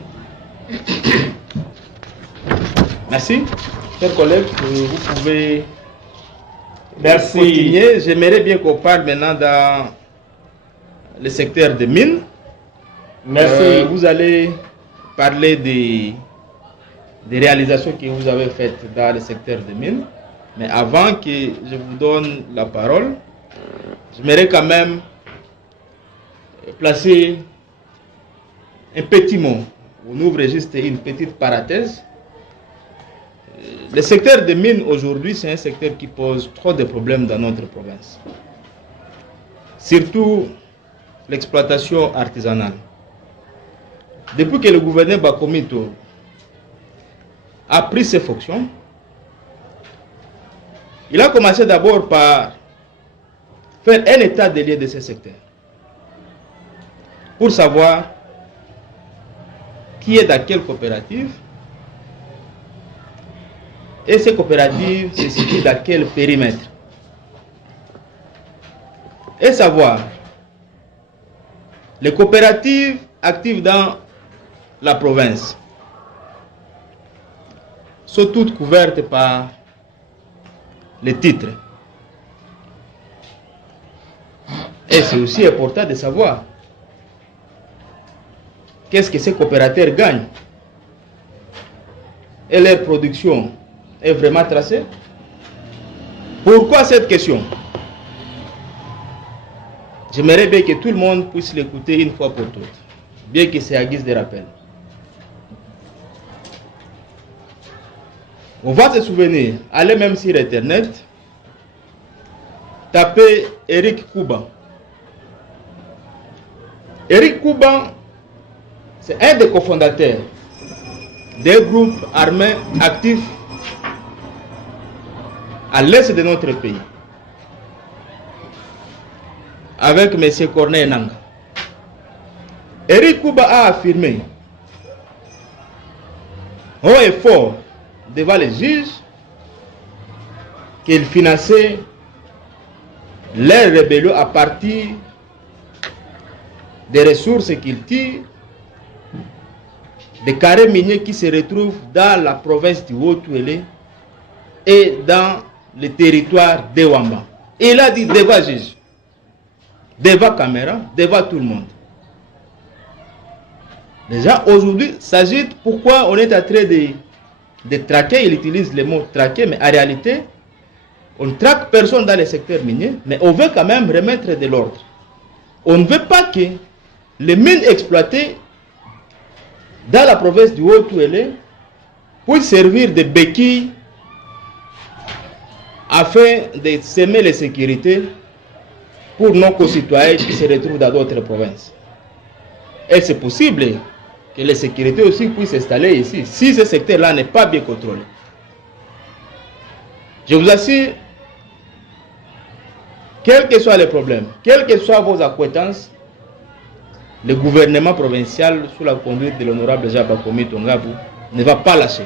Merci. Chers collègues, vous pouvez continuer. J'aimerais bien qu'on parle maintenant dans le secteur des mines. Merci. Vous allez parler des réalisations que vous avez faites dans le secteur des mines. Mais avant que je vous donne la parole, j'aimerais quand même placer un petit mot. On ouvre juste une petite parenthèse. Le secteur des mines aujourd'hui, c'est un secteur qui pose trop de problèmes dans notre province. Surtout l'exploitation artisanale. Depuis que le gouverneur Bakomito a pris ses fonctions, il a commencé d'abord par faire un état des lieux de ce secteur pour savoir qui est dans quelle coopérative et ces coopératives se situent dans quel périmètre, et savoir les coopératives actives dans la province sont toutes couvertes par les titres. Et c'est aussi important de savoir qu'est-ce que ces coopérateurs gagnent et leur production est vraiment tracée. Pourquoi cette question? J'aimerais bien que tout le monde puisse l'écouter une fois pour toutes, bien que c'est à guise de rappel. On va se souvenir, allez même sur Internet, tapez Eric Kouba. Eric Kouba, c'est un des cofondateurs des groupes armés actifs à l'est de notre pays, avec M. Corneille Nangaa. Eric Kouba a affirmé haut et fort devant les juges qu'il finançait les rébellions à partir des ressources qu'il tire des carrés miniers qui se retrouvent dans la province du Haut-Touélé et dans le territoire de Wamba. Il a dit devant juge, devant caméra, devant tout le monde. Déjà aujourd'hui, s'agit pourquoi on est en train de traquer, il utilise le mot traquer, mais en réalité, on ne traque personne dans le secteur minier, mais on veut quand même remettre de l'ordre. On ne veut pas que les mines exploitées dans la province du Haut-Touélé puissent servir de béquilles afin de semer les sécurités pour nos concitoyens qui se retrouvent dans d'autres provinces. Et c'est possible que les sécurités aussi puissent s'installer ici, si ce secteur-là n'est pas bien contrôlé. Je vous assure, quels que soient les problèmes, quelles que soient vos accointances, le gouvernement provincial, sous la conduite de l'honorable Jean Bakomi Tongabou, ne va pas lâcher.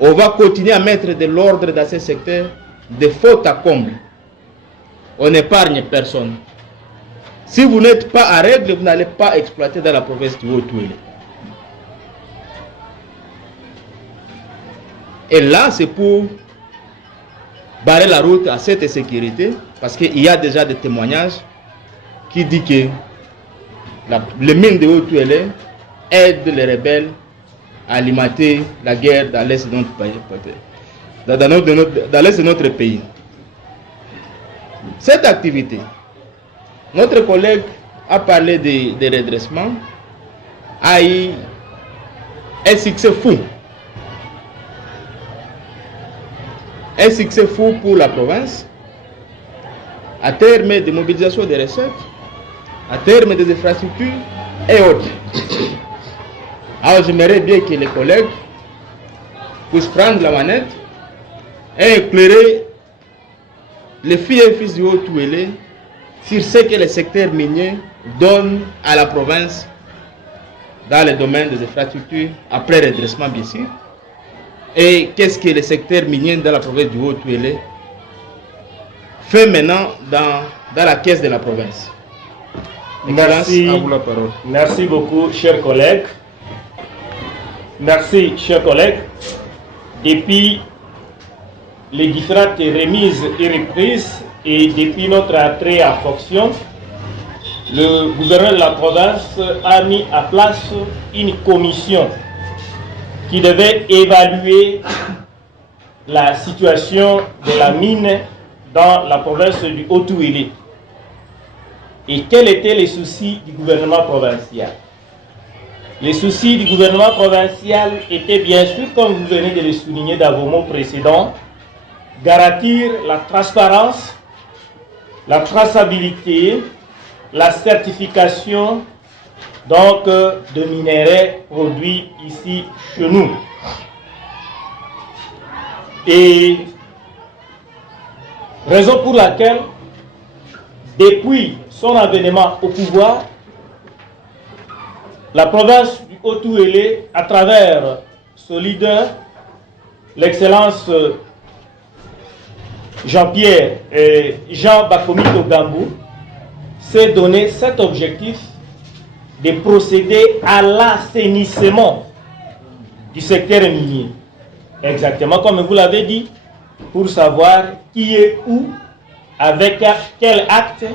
On va continuer à mettre de l'ordre dans ce secteur, de faute à comble. On n'épargne personne. Si vous n'êtes pas à règle, vous n'allez pas exploiter dans la province du Haut-Touélé. Et là, c'est pour barrer la route à cette sécurité, parce qu'il y a déjà des témoignages qui disent que les mines de Haut-Touélé aident les rebelles à alimenter la guerre dans l'est de notre pays. Dans l'est de notre pays. Cette activité, notre collègue a parlé de redressement, a eu un succès fou. Un succès fou pour la province, à terme de mobilisation des recettes, à terme des infrastructures et autres. Alors j'aimerais bien que les collègues puissent prendre la manette et éclairer les filles et fils du Haut-Touélé sur ce que le secteur minier donne à la province dans le domaine des infrastructures, après redressement bien sûr, et qu'est-ce que le secteur minier dans la province du Haut-Touélé fait maintenant dans la caisse de la province. Merci, à vous la parole. Merci beaucoup, chers collègues. Merci, chers collègues. Depuis les différentes remises et reprises et depuis notre entrée en fonction, le gouverneur de la province a mis en place une commission qui devait évaluer la situation de la mine dans la province du Haut-Touélé. Et quels étaient les soucis du gouvernement provincial? Les soucis du gouvernement provincial étaient bien sûr, comme vous venez de le souligner dans vos mots précédents, garantir la transparence, la traçabilité, la certification donc de minerais produits ici chez nous. Et raison pour laquelle, depuis son avènement au pouvoir, la province du Haut-Touélé, à travers son leader, l'excellence Jean-Pierre et Jean Bakomi Tongabou, s'est donné cet objectif de procéder à l'assainissement du secteur minier. Exactement comme vous l'avez dit, pour savoir qui est où, avec quel acte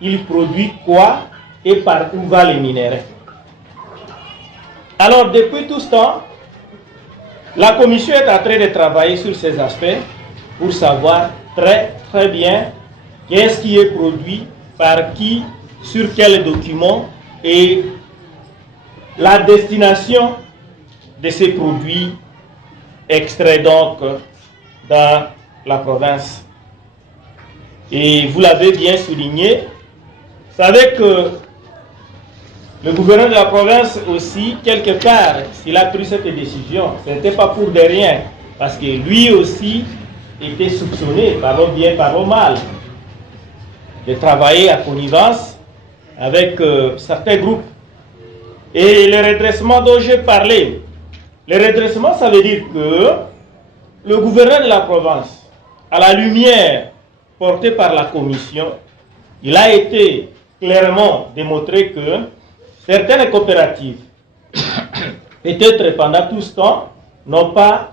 il produit quoi et par où va les minéraux. Alors depuis tout ce temps, la commission est en train de travailler sur ces aspects pour savoir très bien qu'est-ce qui est produit, par qui, sur quels documents et la destination de ces produits extrait donc dans la province. Et vous l'avez bien souligné, vous savez que le gouverneur de la province aussi, quelque part, s'il a pris cette décision, ce n'était pas pour de rien, parce que lui aussi était soupçonné, parlons bien, parlons mal, de travailler à connivence avec certains groupes. Et le redressement dont j'ai parlé, le redressement, ça veut dire que le gouverneur de la province, à la lumière portée par la commission, il a été clairement démontré que certaines coopératives, peut-être pendant tout ce temps, n'ont pas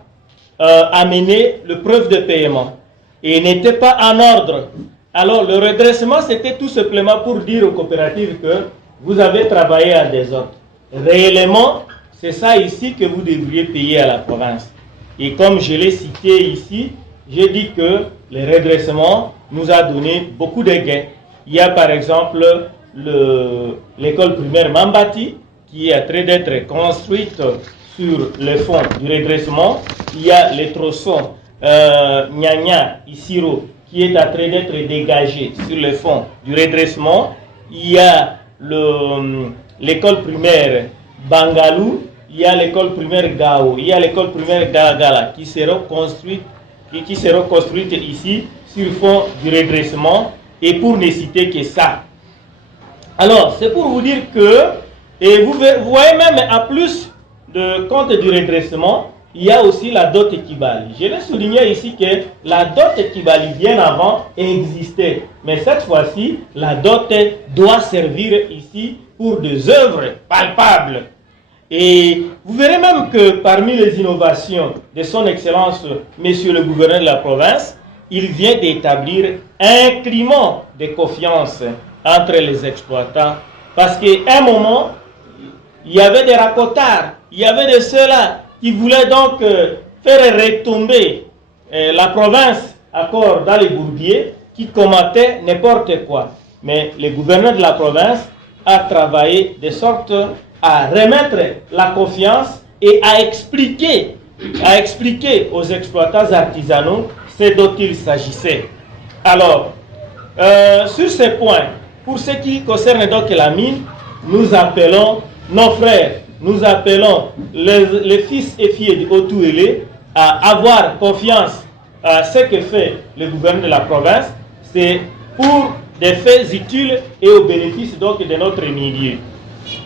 amené le preuve de paiement et n'étaient pas en ordre. Alors le redressement, c'était tout simplement pour dire aux coopératives que vous avez travaillé en désordre. Réellement, c'est ça ici que vous devriez payer à la province. Et comme je l'ai cité ici, j'ai dit que le redressement nous a donné beaucoup de gains. Il y a par exemple l'école primaire Mambati qui est en train d'être construite sur le fond du redressement. Il y a les tronçons Nyanya Isiro qui est en train d'être dégagé sur le fond du redressement. Il y a l'école primaire Bangalou, il y a l'école primaire Gao, il y a l'école primaire Galagala qui seront construites ici sur le fond du redressement, et pour ne citer que ça. Alors, c'est pour vous dire que, et vous voyez même à plus de compte du redressement, il y a aussi la dot Kibali. Je l'ai souligné ici que la dot Kibali, bien avant, existait. Mais cette fois-ci, la dot doit servir ici pour des œuvres palpables. Et vous verrez même que parmi les innovations de son Excellence, Monsieur le gouverneur de la province, il vient d'établir un climat de confiance entre les exploitants. Parce qu'à un moment, il y avait des racotards, il y avait de ceux-là qui voulaient donc faire retomber la province encore dans les bourbiers, qui commentaient n'importe quoi. Mais le gouverneur de la province a travaillé de sorte à remettre la confiance et à expliquer aux exploitants artisanaux ce dont il s'agissait. Alors, sur ces points, pour ce qui concerne donc la mine, nous appelons nos frères, nous appelons les fils et filles du Haut-Touélé à avoir confiance à ce que fait le gouverneur de la province. C'est pour des faits utiles et au bénéfice donc de notre milieu.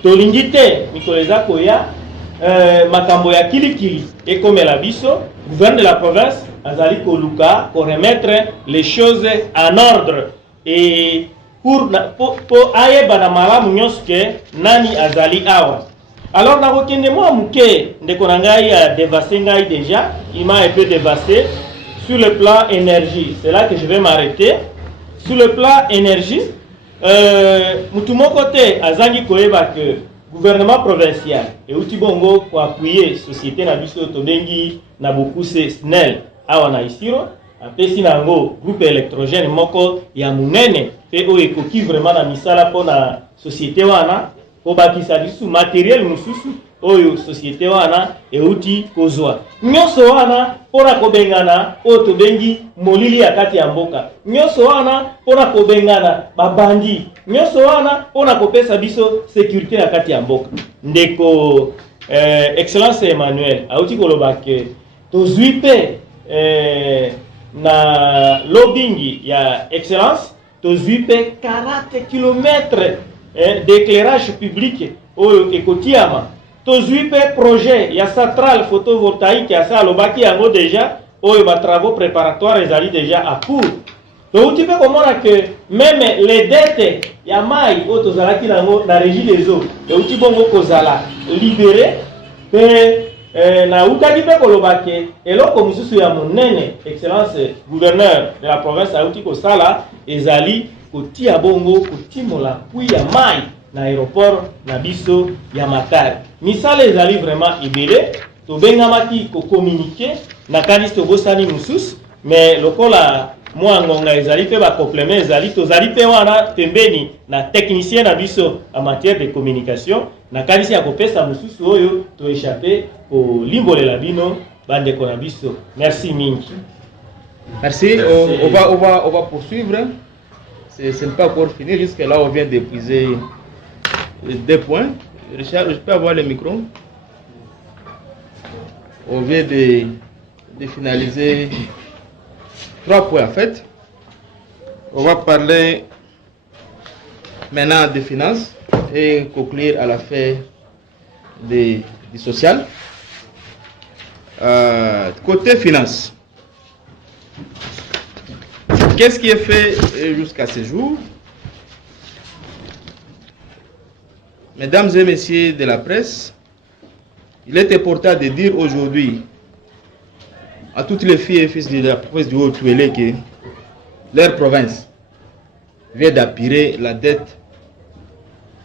Tolingite, Nikoleza Koya, Makambo ya Kilikili, et comme la biso, gouverneur de la province, Azali Koluka, pour remettre les choses en ordre. Et pour aye banamala munyoske, nani Azali Awa. Alors, na wakende moi muke, ndeko nangai a dévasté ngai déjà, il m'a un peu dévasté. Sur le plan énergie, c'est là que je vais m'arrêter. Sur le plan énergie, mutumo côté azangi koeba que gouvernement provincial et utibongo pour appuyer société na biso tobengi na beaucoup c'est SNEL awa na isiro apesi nango groupe électrogène moko ya munene pe o ekoki vraiment na misala pona société wana ko bakisa biso matériel mususu oyo société wana euti kozwa nyonso wana pona kobengana o tobengi molili ya kati ya mboka nyonso wana pona kobengana babandi nyonso wana pona kopesa biso sécurité ya kati ya mboka ndeko excellence Emmanuel auti koloba ke tozwi pe na lobbying ya excellence tozwi pe 40 km d'éclairage public oyo ekotiama tozwi pe projet ya centrale photovoltaïque ya sa lobaki yango déjà oyo ba travaux préparatoires ezali déjà à court. Donc tu peux comprendre que même les dettes ya mai oyo tozalaki nango na régie des eaux euti bongo kozala libéré pe na utaki pe koloba ke eloko mosusu ya monene excellence gouverneur de la province auti kosala ezali kotia bongo kotimola pui ya mai na aéroport na biso ya Matari. Misala ezali vraiment ibele to bengamaki ko communiquer na kanisi to bosani mususu mais lokola moi ngonga ezali pe ba complément ezali tozali pe wana pembeni na technicien na biso en matière de communication na kanisi ya kopesa mususu oyo to échapper ko limbolela bino Bande Konabiso. Merci Minki. Merci. On va poursuivre. Ce n'est pas encore fini. Jusqu'à là, on vient d'épuiser 2 points. Richard, je peux avoir le micro? On vient de finaliser 3 points en fait. On va parler maintenant des finances et conclure à la fin du social. Côté finances, qu'est-ce qui est fait jusqu'à ce jour? Mesdames et messieurs de la presse, il est important de dire aujourd'hui à toutes les filles et fils de la province du Haut-Touélé que leur province vient d'aspirer la dette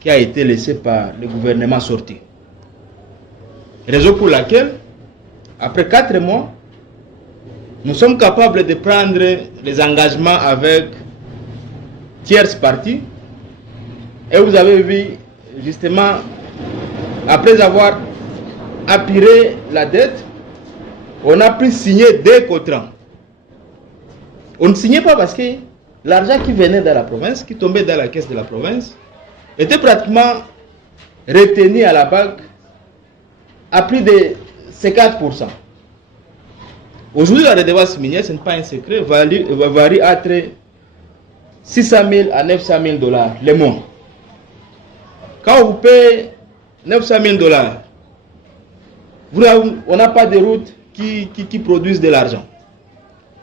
qui a été laissée par le gouvernement sorti. Raison pour laquelle, après 4 mois, nous sommes capables de prendre les engagements avec tierces parties. Et vous avez vu, justement, après avoir aspiré la dette, on a pu signer 2 contrats. On ne signait pas parce que l'argent qui venait dans la province, qui tombait dans la caisse de la province, était pratiquement retenu à la banque à plus de 50%. Aujourd'hui, la redevance minière, ce n'est pas un secret, varie entre 600 000 à 900 000 dollars le mois. Quand vous payez 900 000 dollars, on n'a pas de routes qui produisent de l'argent.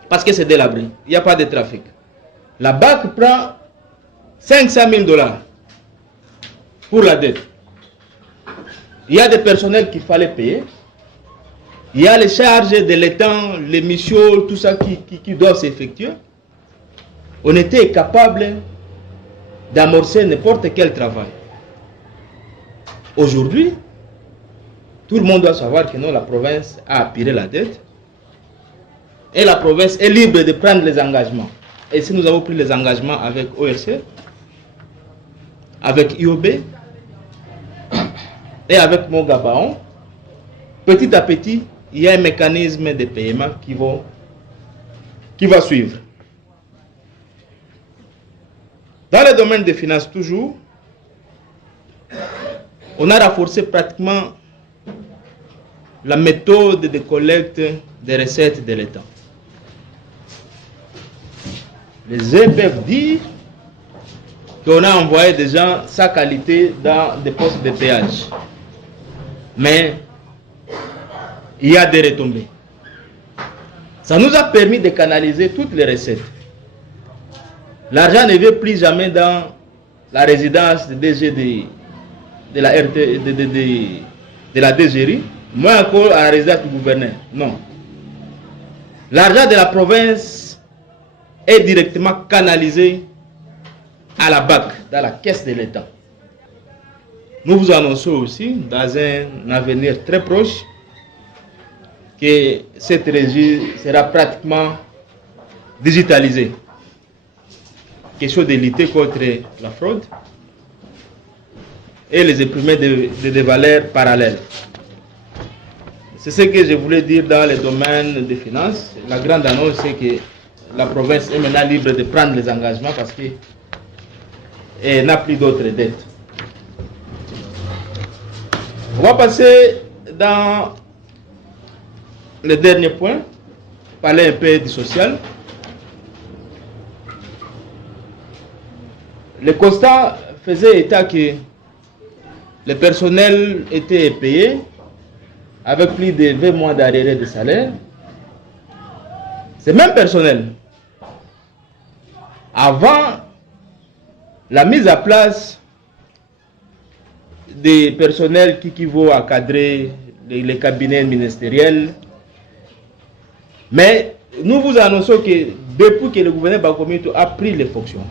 Parce que c'est délabré, il n'y a pas de trafic. La banque prend 500 000 dollars pour la dette. Il y a des personnels qu'il fallait payer. Il y a les charges de l'étang, les missions, tout ça qui doivent s'effectuer. On était capable d'amorcer n'importe quel travail. Aujourd'hui, tout le monde doit savoir que non, la province a aspiré la dette. Et la province est libre de prendre les engagements. Et si nous avons pris les engagements avec ORC, avec IOB et avec Mogabaon, petit à petit, il y a un mécanisme de paiement qui va suivre. Dans le domaine des finances toujours, on a renforcé pratiquement la méthode de collecte des recettes de l'État. Les uns peuvent dire qu'on a envoyé des gens sans qualité dans des postes de péage. Mais il y a des retombées. Ça nous a permis de canaliser toutes les recettes. L'argent ne vient plus jamais dans la résidence de DG de la RT, de la DGRI, moins encore à la résidence du gouverneur. Non. L'argent de la province est directement canalisé à la BAC, dans la caisse de l'État. Nous vous annonçons aussi, dans un avenir très proche, que cette régie sera pratiquement digitalisée. Question de lutter contre la fraude et les imprimés de valeurs parallèles. C'est ce que je voulais dire dans le domaine des finances. La grande annonce, c'est que la province est maintenant libre de prendre les engagements parce qu'elle n'a plus d'autres dettes. On va passer dans le dernier point, parler un peu du social. Le constat faisait état que le personnel était payé avec plus de 20 mois d'arriérés de salaire. Ce même personnel, avant la mise à place des personnels qui équivaut à cadrer les cabinets ministériels, mais nous vous annonçons que depuis que le gouverneur Bakomito a pris les fonctions,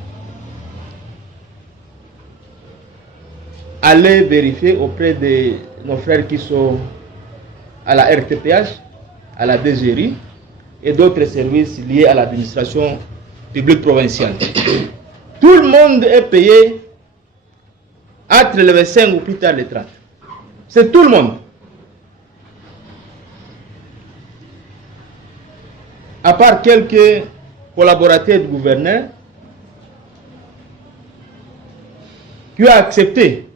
allez vérifier auprès de nos frères qui sont à la RTPH, à la DGRI et d'autres services liés à l'administration publique provinciale. Tout le monde est payé entre le 25 ou plus tard le 30. C'est tout le monde. à part quelques collaborateurs du gouverneur, qui ont accepté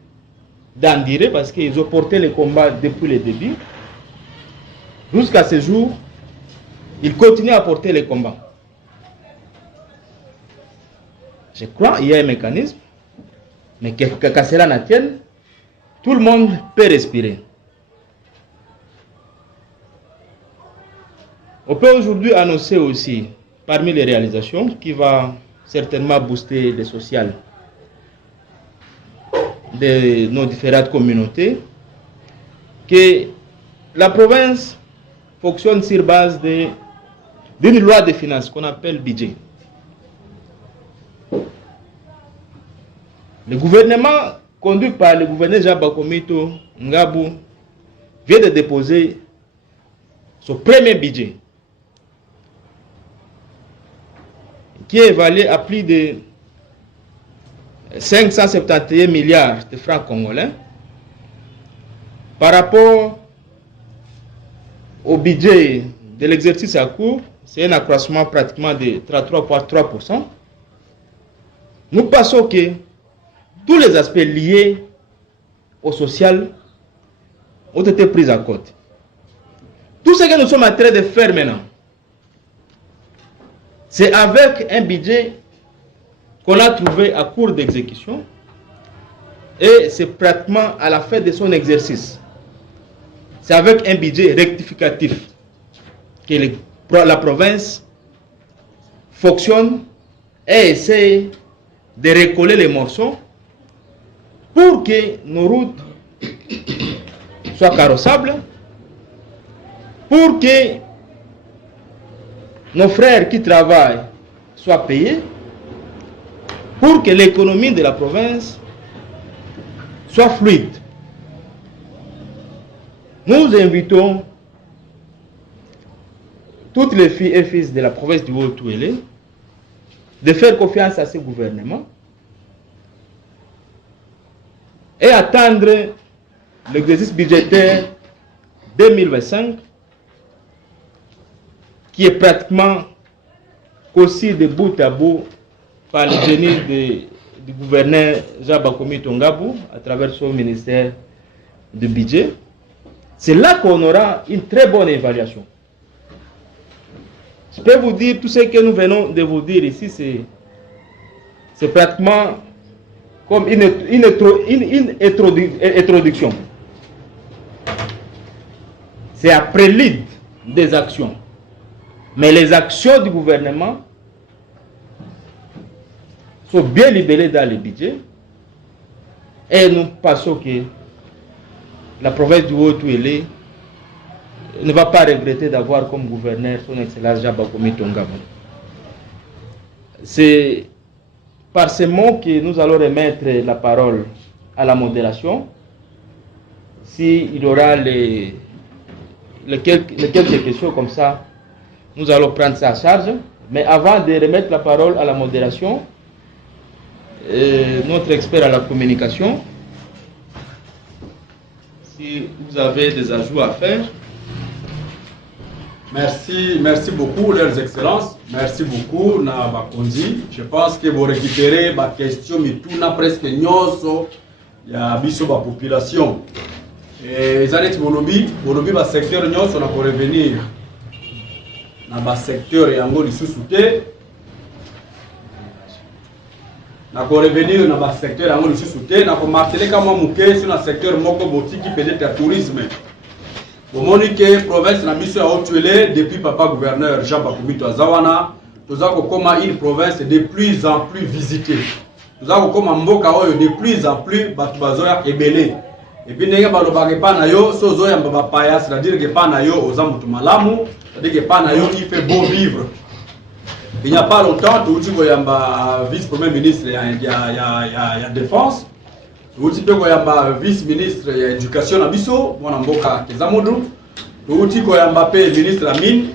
d'endurer parce qu'ils ont porté le combat depuis le début, jusqu'à ce jour, ils continuent à porter le combat. Je crois qu'il y a un mécanisme, mais qu'à cela ne tienne, tout le monde peut respirer. On peut aujourd'hui annoncer aussi, parmi les réalisations, qui va certainement booster le social de nos différentes communautés, que la province fonctionne sur base d'une loi de finances qu'on appelle budget. Le gouvernement, conduit par le gouverneur Jean Bakomito Ngabou, vient de déposer son premier budget, qui est évalué à plus de 571 milliards de francs congolais par rapport au budget de l'exercice à cours. C'est un accroissement pratiquement de 33,3%. Nous pensons que tous les aspects liés au social ont été pris en compte. Tout ce que nous sommes en train de faire maintenant, c'est avec un budget qu'on a trouvé à cours d'exécution, et c'est pratiquement à la fin de son exercice. C'est avec un budget rectificatif que la province fonctionne et essaie de recoller les morceaux pour que nos routes soient carrossables, pour que nos frères qui travaillent soient payés, pour que l'économie de la province soit fluide. Nous invitons toutes les filles et fils de la province du Haut-Touélé de faire confiance à ce gouvernement et attendre l'exercice budgétaire 2025 qui est pratiquement conçu de bout à bout par le génie du gouverneur Jean Bakomito Ngabou à travers son ministère du budget. C'est là qu'on aura une très bonne évaluation. Je peux vous dire, tout ce que nous venons de vous dire ici, c'est pratiquement comme une introduction. C'est un prélude des actions. Mais les actions du gouvernement sont bien libellées dans le budget. Et nous pensons que la province du Haut-Touélé ne va pas regretter d'avoir comme gouverneur son excellence Jean Bakomito Ngabou. C'est par ces mots que nous allons remettre la parole à la modération. S'il y aura les quelques questions comme ça, nous allons prendre ça en charge. Mais avant de remettre la parole à la modération, notre expert à la communication, si vous avez des ajouts à faire. Merci beaucoup, leurs excellences. Merci beaucoup, na bakonzi. Je pense que vous récupérez ma question, mais tout n'a presque nyoso, il y a biso ba population. Et zanet bolobi ba secteur nyoso on a pour revenir. Na ba secteur yango lisusu te. Na ko revenir na ba secteur yango lisusu te, na ko marteler kama muke sur na secteur moko botiki peut-être tourisme. Au Monique, province na mission à Haut-Touélé, depuis papa gouverneur Jean Bakomito Azawana, nous avons comme une province de plus en plus visitée. Nous avons comme mboka oyo de plus en plus batu bazoya ebele. Et puis ndenge balobaka pa na yo sozo ya mbaba paya, c'est-à-dire que pa na yo oza mutu malamu, c'est-à-dire que pa na yo il fait beau vivre. Il n'y a pas longtemps, tu koyamba vice-premier ministre ya défense. Tuuti pe koyamba vice-ministre ya éducation na biso mwana mboka Kezamodu. Tuuti koyamba pe ministre la mine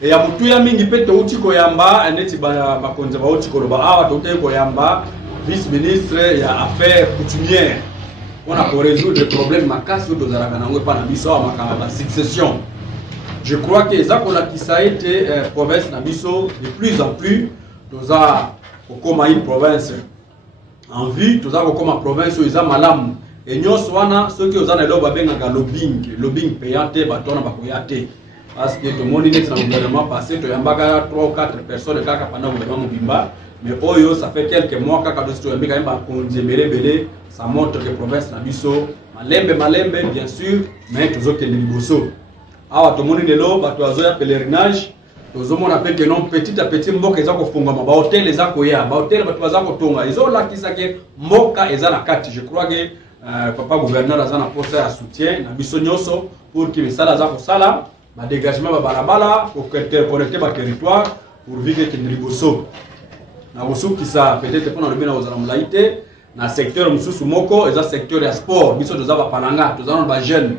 et ya mutu ya mingi pe tuuti koyamba neti bakonza ba uti koloba awa tuuti koyamba vice-ministre ya affaires coutumières. On a pour résoudre le problème makasi to zalaka nango pa na biso makamba ba succession. Je crois que ça a été province Nabiso de plus en plus. Nous avons comme une province en vue, nous avons comme une province où ils ont malam. Et nous avons ceux qui ont un lobbying payant, parce que tout le monde est dans le gouvernement passé, il y a 3 ou 4 personnes qui ont pendant le gouvernement Mobimba. Mais Oyo, ça fait quelques mois que ça montre que la province Nabiso, Malembe, bien sûr, mais tous autres Liboso. Alors, tout le monde est là, tout le pèlerinage. Tout le monde appelle que non, petit à petit, Mboka est en fonga, ma hôtel les akoya, ma hôtel les akotonga. Ils ont là qui s'appelle Mboka et Zanakati. Je crois que papa gouverneur a un poste à soutien, Nabiso Nyoso, pour que les salas à Sala, ma dégagement, ma balabala, pour connecter ma territoire, pour vivre que Liboso. Naboso qui ça peut-être pendant le bien aux alamlaïté, dans le secteur Moussou Moko, et dans le secteur des sports, Biso de Zava Pananga, tous les jeunes.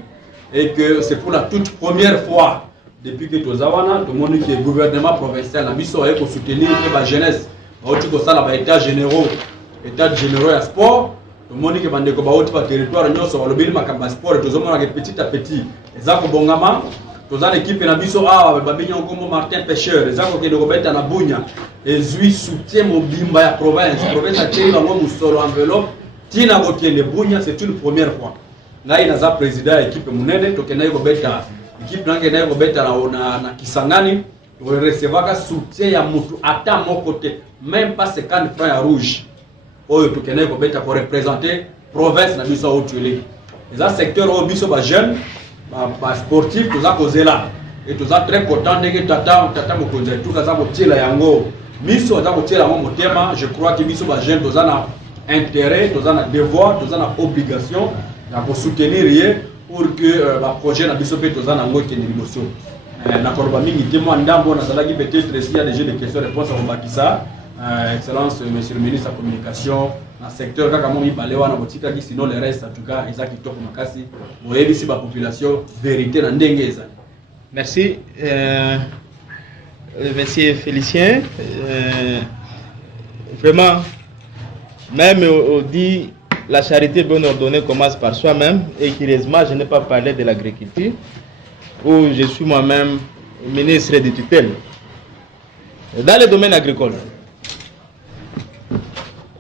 Et que c'est pour la toute première fois depuis que Tozawana, tout le monde qui est gouvernement provincial, la mission est pour soutenir la jeunesse. Autre que ça, les états généraux à sport, tout le monde qui est dans le territoire, nous sommes le bilan de sport, tout le monde petit à petit. Les gens qui sont bongama, tous les équipes de la mission A, comme Martin Pêcheur, les gens qui sont dans la Bounia, et ils soutiennent mon bimba à la province. La province a tiré dans le enveloppe, Tina Gauthier de Bounia, c'est une première fois. Ngai naza président équipe munene tokena yiko beta équipe nange na yiko beta na Kisangani to recevoir soutien ya mutu ata mon côté même pas 50 francs à rouge oyo tokena yiko beta pour représenter province na biso otuele les secteurs au biso ba jeune ba sportif to za kozela et to za très content ndenge tata mokonzi tout za ko tiela yango miso za ko tiela mo motema. Je crois que biso ba jeune to za na intérêt to za na devoir to za na obligation pour soutenir rien pour que le projet n'a pas été fait dans un émotion. Peut-être s'il y a déjà des questions-réponses à Mbakissa, Excellence, Monsieur le ministre de la Communication, dans le secteur, sinon le reste, en tout cas, ils ont ici la population, vérité dans le Merci. Monsieur Félicien, vraiment, même on dit la charité bien ordonnée commence par soi-même et curieusement, je n'ai pas parlé de l'agriculture où je suis moi-même ministre de tutelle. Dans le domaine agricole,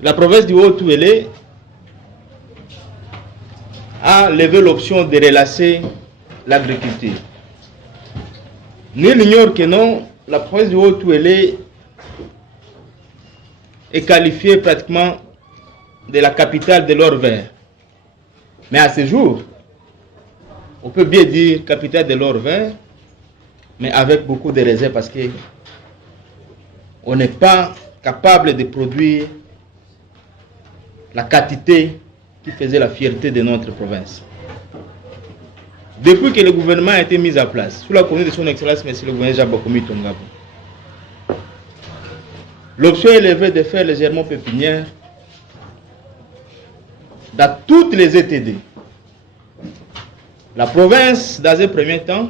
la province du Haut-Touélé a levé l'option de relancer l'agriculture. Nul n'ignore que non, la province du Haut-Touélé est qualifiée pratiquement de la capitale de l'or vert. Mais à ce jour, on peut bien dire capitale de l'or vert, mais avec beaucoup de réserves parce que on n'est pas capable de produire la quantité qui faisait la fierté de notre province. Depuis que le gouvernement a été mis en place, sous la conduite de son Excellence, M. le gouverneur Jabakomi Tongabo, l'option est élevée de faire légèrement pépinière dans toutes les ETD. La province, dans un premier temps,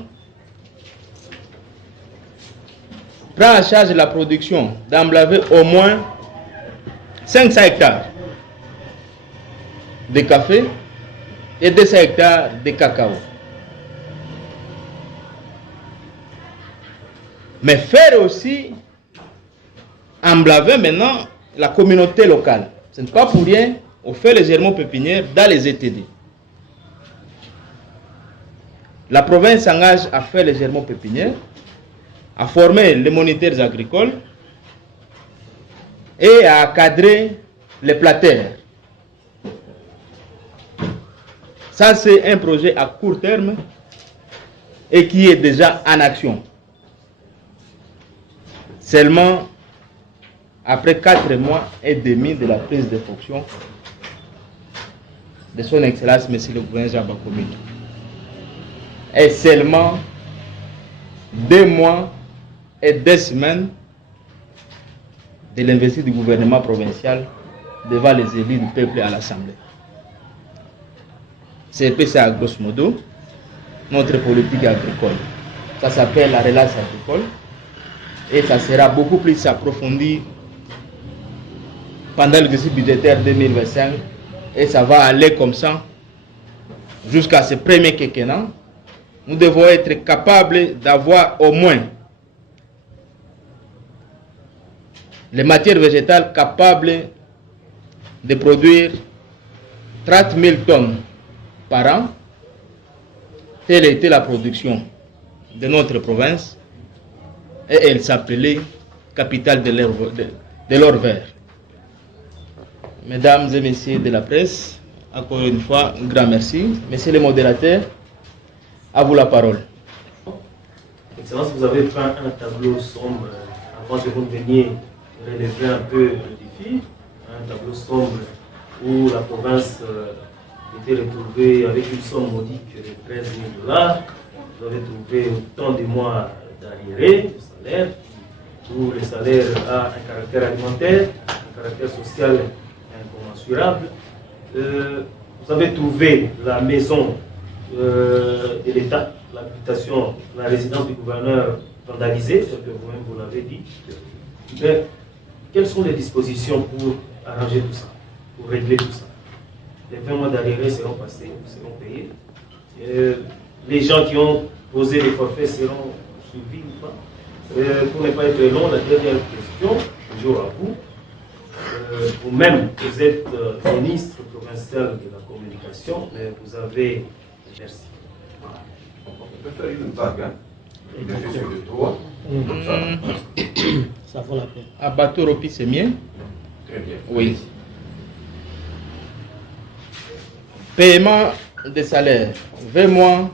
prend en charge la production d'emblaver au moins 500 hectares de café et 200 hectares de cacao. Mais faire aussi emblaver maintenant la communauté locale. Ce n'est pas pour rien, on fait légèrement pépinière dans les ETD. La province s'engage à faire légèrement pépinière, à former les moniteurs agricoles et à cadrer les plateurs. Ça, c'est un projet à court terme et qui est déjà en action. Seulement après 4 mois et demi de la prise de fonction de son Excellence, M. le gouverneur Jabakomi. Et seulement 2 mois et 2 semaines de l'investiture du gouvernement provincial devant les élus du peuple à l'Assemblée. C'est ça, grosso modo, notre politique agricole. Ça s'appelle la relance agricole et ça sera beaucoup plus approfondi pendant l'exercice budgétaire 2025 et ça va aller comme ça jusqu'à ce premier quinquennat nous devons être capables d'avoir au moins les matières végétales capables de produire 30 000 tonnes par an. Telle était la production de notre province et elle s'appelait capitale de l'or vert. Mesdames et messieurs de la presse, encore une fois, un grand merci. Monsieur le modérateur, à vous la parole. Excellence, vous avez fait un tableau sombre avant que vous veniez relever un peu le défi. Un tableau sombre où la province était retrouvée avec une somme modique de 13 000 $. Vous avez trouvé autant de mois d'arriérés, de salaire, où le salaire a un caractère alimentaire, un caractère social incommensurable. Vous avez trouvé la maison de l'État, l'habitation, la résidence du gouverneur vandalisée, ce que vous-même vous l'avez dit. Mais quelles sont les dispositions pour arranger tout ça, pour régler tout ça? Les 20 mois d'arriérés seront passés, seront payés. Les gens qui ont posé les forfaits seront suivis ou pas? Pour ne pas être long, la dernière question, toujours à vous. Vous-même, vous êtes ministre provincial de la communication, mais vous avez... Merci. On peut faire une vague, hein? Bien sûr, sur le toit. Ça vaut la peine. À bateau Ropi, c'est mieux? Très bien. Oui. Paiement des salaires. 20 mois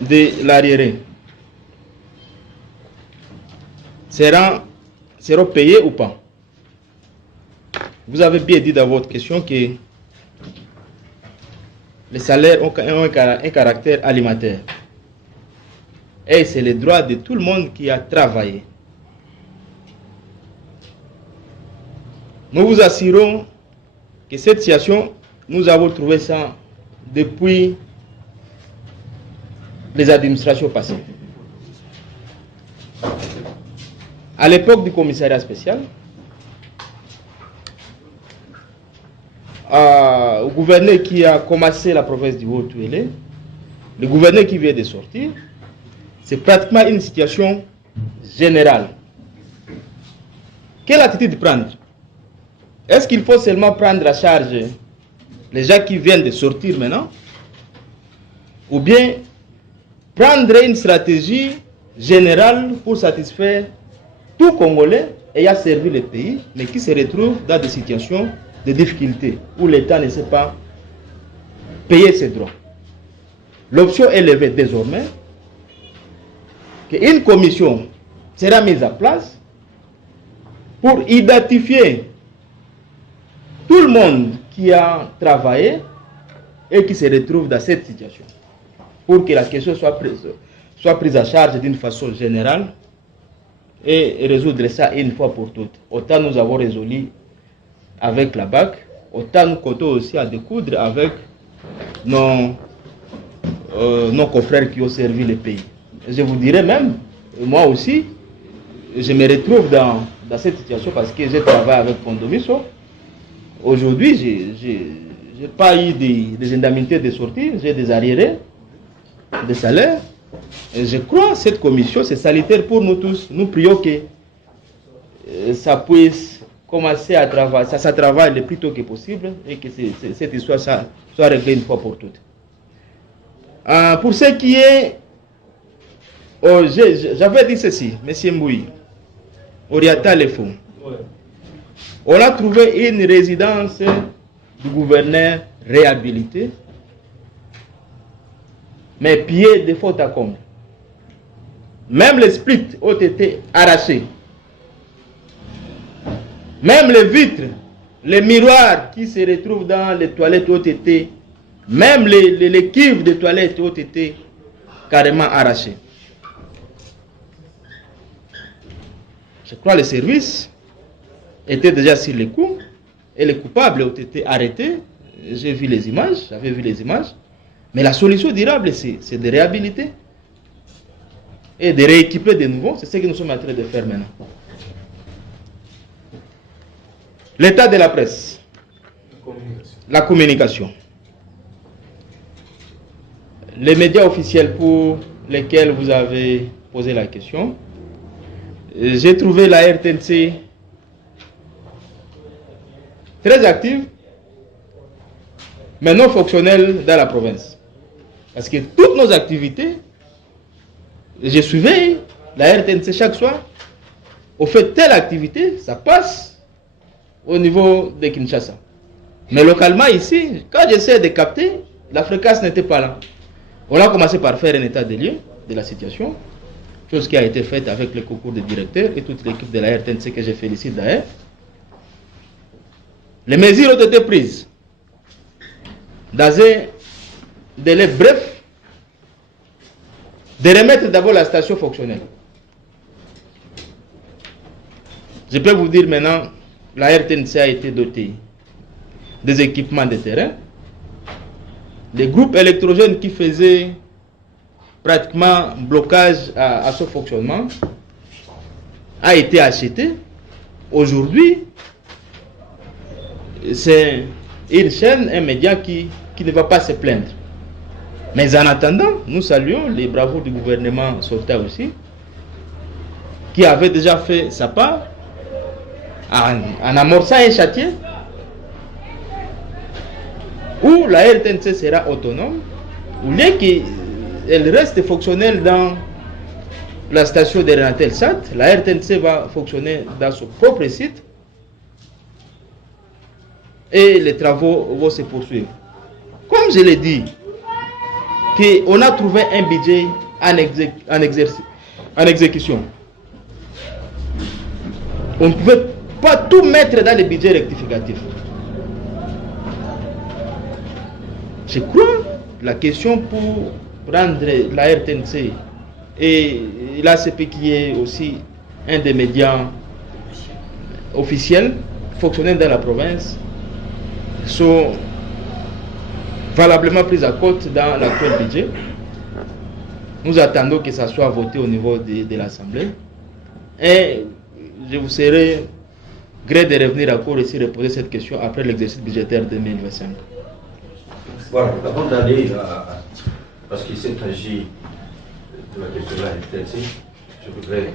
de l'arriéré seront payés ou pas? Vous avez bien dit dans votre question que les salaires ont un caractère alimentaire. Et c'est le droit de tout le monde qui a travaillé. Nous vous assurons que cette situation, nous avons trouvé ça depuis les administrations passées. À l'époque du commissariat spécial, au gouverneur qui a commencé la province du Haut-Touélé, le gouverneur qui vient de sortir, c'est pratiquement une situation générale. Quelle attitude prendre? Est-ce qu'il faut seulement prendre à charge les gens qui viennent de sortir maintenant? Ou bien prendre une stratégie générale pour satisfaire tout Congolais ayant servi le pays, mais qui se retrouve dans des situations de difficulté, où l'État ne sait pas payer ses droits? L'option est levée désormais qu'une commission sera mise en place pour identifier tout le monde qui a travaillé et qui se retrouve dans cette situation, pour que la question soit prise en charge d'une façon générale et résoudre ça une fois pour toutes. Autant nous avons résolu avec la BAC, autant nous comptons aussi à découdre avec nos confrères qui ont servi le pays. Je vous dirais même, moi aussi, je me retrouve dans cette situation parce que j'ai travaillé avec Pondomiso. Aujourd'hui, je n'ai pas eu des indemnités de sortie, j'ai des arriérés, des salaires. Et je crois que cette commission, c'est salutaire pour nous tous. Nous prions que ça puisse commencer à travailler, ça travaille le plus tôt que possible et que cette histoire soit réglée une fois pour toutes. Pour ce qui est... j'avais dit ceci, M. Mboui, Oriata Lefo. On a trouvé une résidence du gouverneur réhabilitée, mais pillée de faute à comble. Même les splits ont été arrachés. Même les vitres, les miroirs qui se retrouvent dans les toilettes ont été, même les cuves de toilettes ont été carrément arrachés. Je crois que les services étaient déjà sur les coups et les coupables ont été arrêtés. J'ai vu les images, j'avais vu les images. Mais la solution durable, c'est de réhabiliter et de rééquiper de nouveau. C'est ce que nous sommes en train de faire maintenant. L'état de la presse, la communication. les médias officiels pour lesquels vous avez posé la question, j'ai trouvé la RTNC très active, mais non fonctionnelle dans la province. Parce que toutes nos activités, je suivais la RTNC chaque soir. Au fait, telle activité, ça passe au niveau de Kinshasa. Mais localement ici, quand j'essaie de capter, la fréquence n'était pas là. On a commencé par faire un état des lieux de la situation, chose qui a été faite avec le concours des directeurs et toute l'équipe de la RTNC que je félicite d'ailleurs. Les mesures ont été prises dans un délai bref de remettre d'abord la station fonctionnelle. Je peux vous dire maintenant, la RTNC a été dotée des équipements de terrain. Les groupes électrogènes qui faisaient pratiquement blocage à ce fonctionnement a été acheté. Aujourd'hui, c'est une chaîne, un média qui ne va pas se plaindre. Mais en attendant, nous saluons les bravos du gouvernement sortant aussi, qui avait déjà fait sa part en amorçant un chantier où la RTNC sera autonome, au lieu qu'elle reste fonctionnelle dans la station de Renatel-Sat, la RTNC va fonctionner dans son propre site et les travaux vont se poursuivre. Comme je l'ai dit, qu'on a trouvé un budget en exécution. On ne pouvait pas tout mettre dans les budgets rectificatifs. Je crois la question pour rendre la RTNC et l'ACP qui est aussi un des médias officiels fonctionnant dans la province sont valablement prises à compte dans l'actuel budget. Nous attendons que ça soit voté au niveau de l'Assemblée et je vous serai gré de revenir encore ici reposer cette question après l'exercice budgétaire 2025. Voilà, avant d'aller parce qu'il s'agit de la question de la RTNC, je voudrais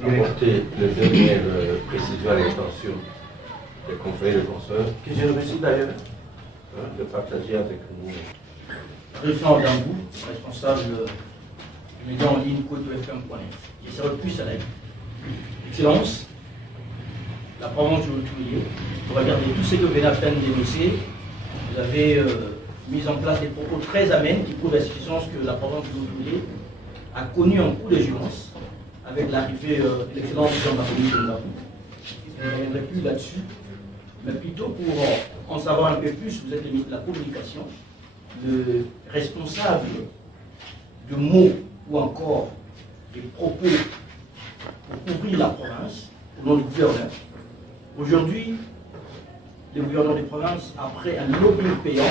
apporter le dernier précision à l'intention des confrères et des consoeurs, que je remercie d'ailleurs de partager avec nous. Référent Dambou, responsable du média en ligne CotoFM.net. Je serai plus à l'aide. Excellence, la province du Haut-Toulier, pour regarder tout ce que vous venez à peine d'énoncer, vous avez mis en place des propos très amènes qui prouvent la suffisance que la province du Haut-Toulier a connu un coup de violence avec l'arrivée de l'excellence de Jean-Baptiste Ndabou. Je ne reviendrai plus là-dessus, mais plutôt pour en savoir un peu plus, vous êtes le ministre de la Communication, le responsable de mots ou encore des propos pour couvrir la province au nom du gouverneur. Aujourd'hui, le gouverneur des provinces, après un lobbying payant,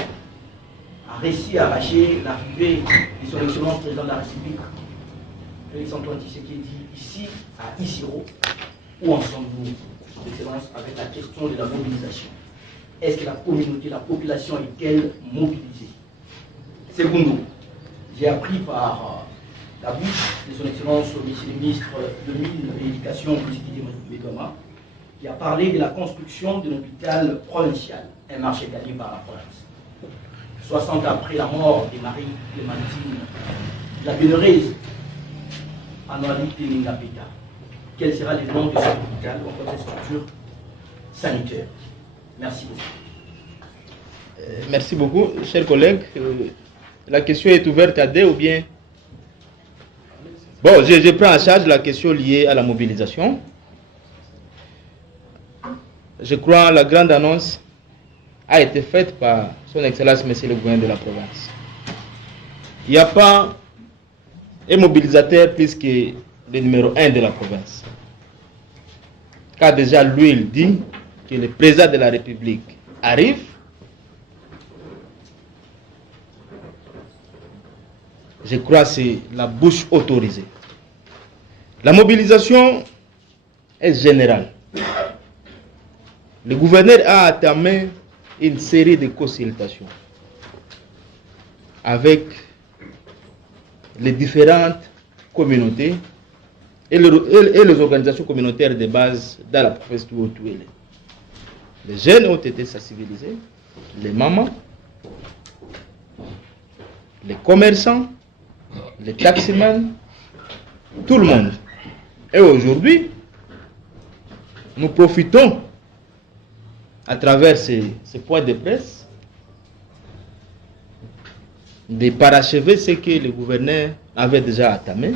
a réussi à arracher l'arrivée de son excellence président de la République, Félix-Antoine Tshisekedi, ici à Isiro. Où en sommes-nous, Excellence, avec la question de la mobilisation? Est-ce que la communauté, la population est-elle mobilisée? Secondo, j'ai appris par la bouche de son Excellence, Monsieur le ministre de Mines et Éducation, Président Médoma, qui a parlé de la construction de l'hôpital provincial, un marché gagné par la province. 60 après la mort de Marie-Clémentine, la bienheureuse Anualité Ningapeta. Quel sera le nom de cet hôpital ou encore cette structure sanitaire? Merci beaucoup. Merci beaucoup, chers collègues. La question est ouverte à deux ou bien... Bon, je prends en charge la question liée à la mobilisation. Je crois que la grande annonce a été faite par son Excellence, Monsieur le gouverneur de la province. Il n'y a pas un mobilisateur plus que le numéro 1 de la province. Car déjà, lui, il dit que le président de la République arrive. Je crois que c'est la bouche autorisée. La mobilisation est générale. Le gouverneur a entamé une série de consultations avec les différentes communautés et les organisations communautaires de base dans la province du Haut-Touélé. Les jeunes ont été sensibilisés, les mamans, les commerçants, les taximans, tout le monde. Et aujourd'hui, nous profitons à travers ces points de presse de parachever ce que le gouverneur avait déjà entamé,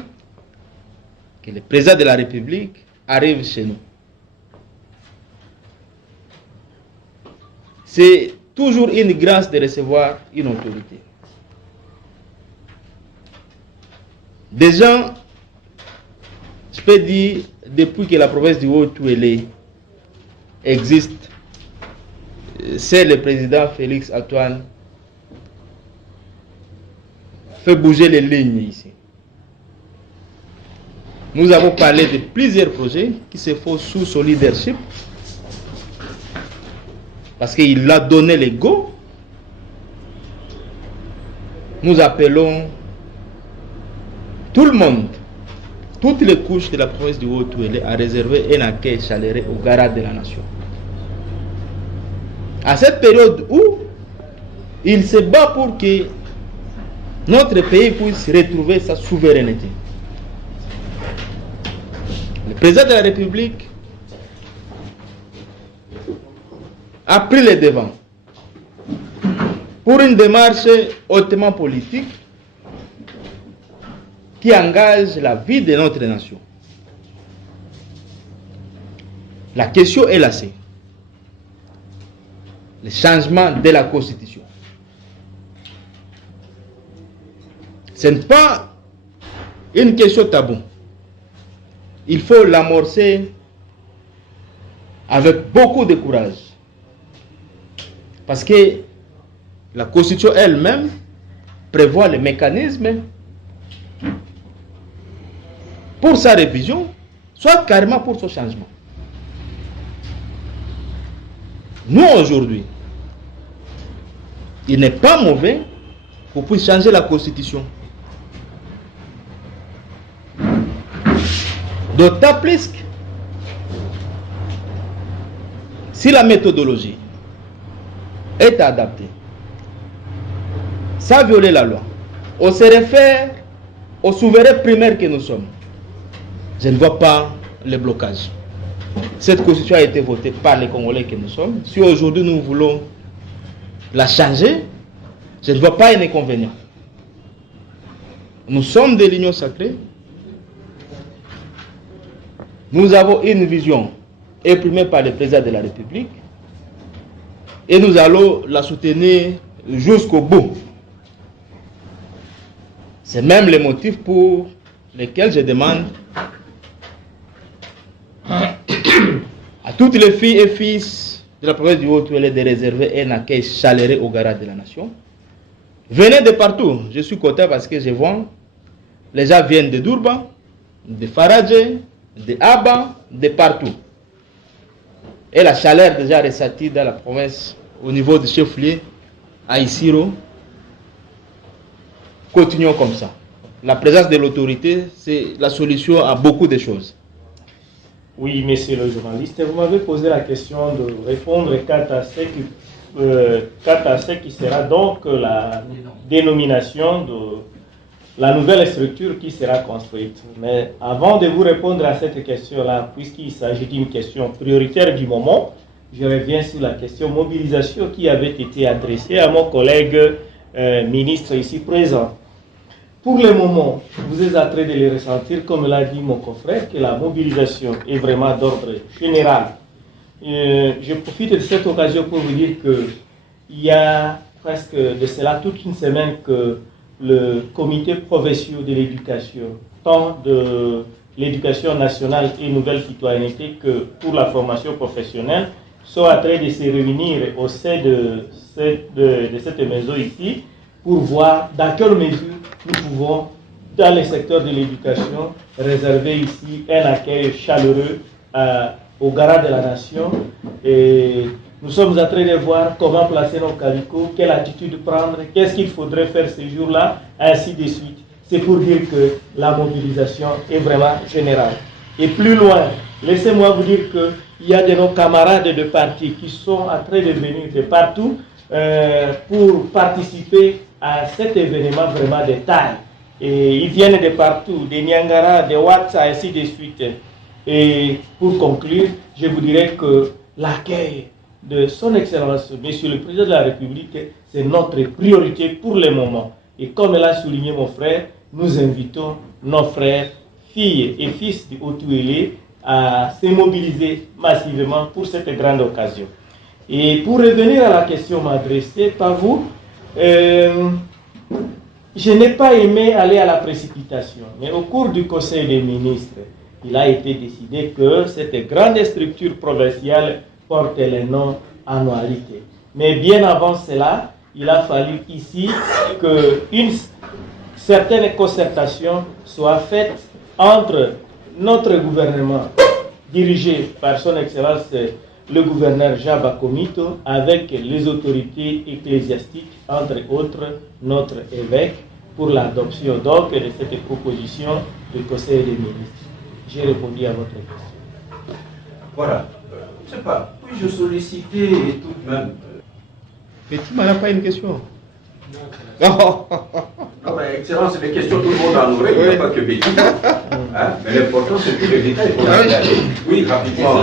que le président de la République arrive chez nous. C'est toujours une grâce de recevoir une autorité. Des gens, je peux dire, depuis que la province du Haut-Touélé existe, c'est le président Félix Antoine fait bouger les lignes ici. Nous avons parlé de plusieurs projets qui se font sous son leadership parce qu'il a donné le go. Nous appelons tout le monde, toutes les couches de la province du Haut-Touélé à réserver un accueil chaleureux au garage de la nation. À cette période où il se bat pour que notre pays puisse retrouver sa souveraineté. Le président de la République a pris les devants pour une démarche hautement politique qui engage la vie de notre nation. La question est lancée. Le changement de la Constitution. Ce n'est pas une question taboue. Il faut l'amorcer avec beaucoup de courage. Parce que la Constitution elle-même prévoit les mécanismes pour sa révision, soit carrément pour son changement. Nous, aujourd'hui, il n'est pas mauvais qu'on puisse changer la Constitution. D'autant plus que si la méthodologie est adaptée, sans violer la loi, on se réfère au souverain primaire que nous sommes. Je ne vois pas le blocage. Cette constitution a été votée par les Congolais que nous sommes. Si aujourd'hui nous voulons la changer, je ne vois pas un inconvénient. Nous sommes de l'Union sacrée. Nous avons une vision imprimée par le président de la République et nous allons la soutenir jusqu'au bout. C'est même le motif pour lequel je demande à toutes les filles et fils de la province du Haut-Touélé de réserver un accueil chaleureux au garage de la nation. Venez de partout. Je suis content parce que je vois les gens viennent de Durban, de Faradje, de Aba, de partout. Et la chaleur déjà ressentie dans la province au niveau du chef-lieu à Isiro. Continuons comme ça. La présence de l'autorité, c'est la solution à beaucoup de choses. Oui, monsieur le journaliste, vous m'avez posé la question de répondre quant à ce qui sera donc la dénomination de la nouvelle structure qui sera construite. Mais avant de vous répondre à cette question-là, puisqu'il s'agit d'une question prioritaire du moment, je reviens sur la question mobilisation qui avait été adressée à mon collègue ministre ici présent. Pour le moment, vous êtes en train de le ressentir, comme l'a dit mon confrère, que la mobilisation est vraiment d'ordre général. Je profite de cette occasion pour vous dire qu'il y a presque de cela toute une semaine que le comité provincial de l'éducation, tant de l'éducation nationale et nouvelle citoyenneté que pour la formation professionnelle, sont en train de se réunir au sein de cette maison ici pour voir dans quelle mesure nous pouvons, dans le secteur de l'éducation, réserver ici un accueil chaleureux au garage de la nation. Et nous sommes en train de voir comment placer nos calicots, quelle attitude prendre, qu'est-ce qu'il faudrait faire ce jour-là, ainsi de suite. c'est pour dire que la mobilisation est vraiment générale. Et plus loin, laissez-moi vous dire qu'il y a de nos camarades de parti qui sont en train de venir de partout pour participer à cet événement vraiment de taille. Et ils viennent de partout, de Niangara, de Ouattara, ainsi de suite. Et pour conclure, je vous dirais que l'accueil de son Excellence, Monsieur le Président de la République, c'est notre priorité pour le moment. Et comme l'a souligné mon frère, nous invitons nos frères, filles et fils du Haut-Touélé à se mobiliser massivement pour cette grande occasion. Et pour revenir à la question adressée par vous, je n'ai pas aimé aller à la précipitation, mais au cours du Conseil des ministres, il a été décidé que cette grande structure provinciale porte le nom annualité. Mais bien avant cela, il a fallu ici qu'une certaine concertation soit faite entre notre gouvernement, dirigé par son Excellence le gouverneur Jaba Komito, avec les autorités ecclésiastiques, entre autres notre évêque, pour l'adoption donc de cette proposition du Conseil des ministres. J'ai répondu à votre question. Voilà. Je ne sais pas, puis-je solliciter tout de même. Mais tu m'as pas une question. Non, mais Excellence, c'est des questions tout le monde en aurait, il n'y a pas que Betty. Hein? Mais l'important, c'est que les détails. Oui, rapidement.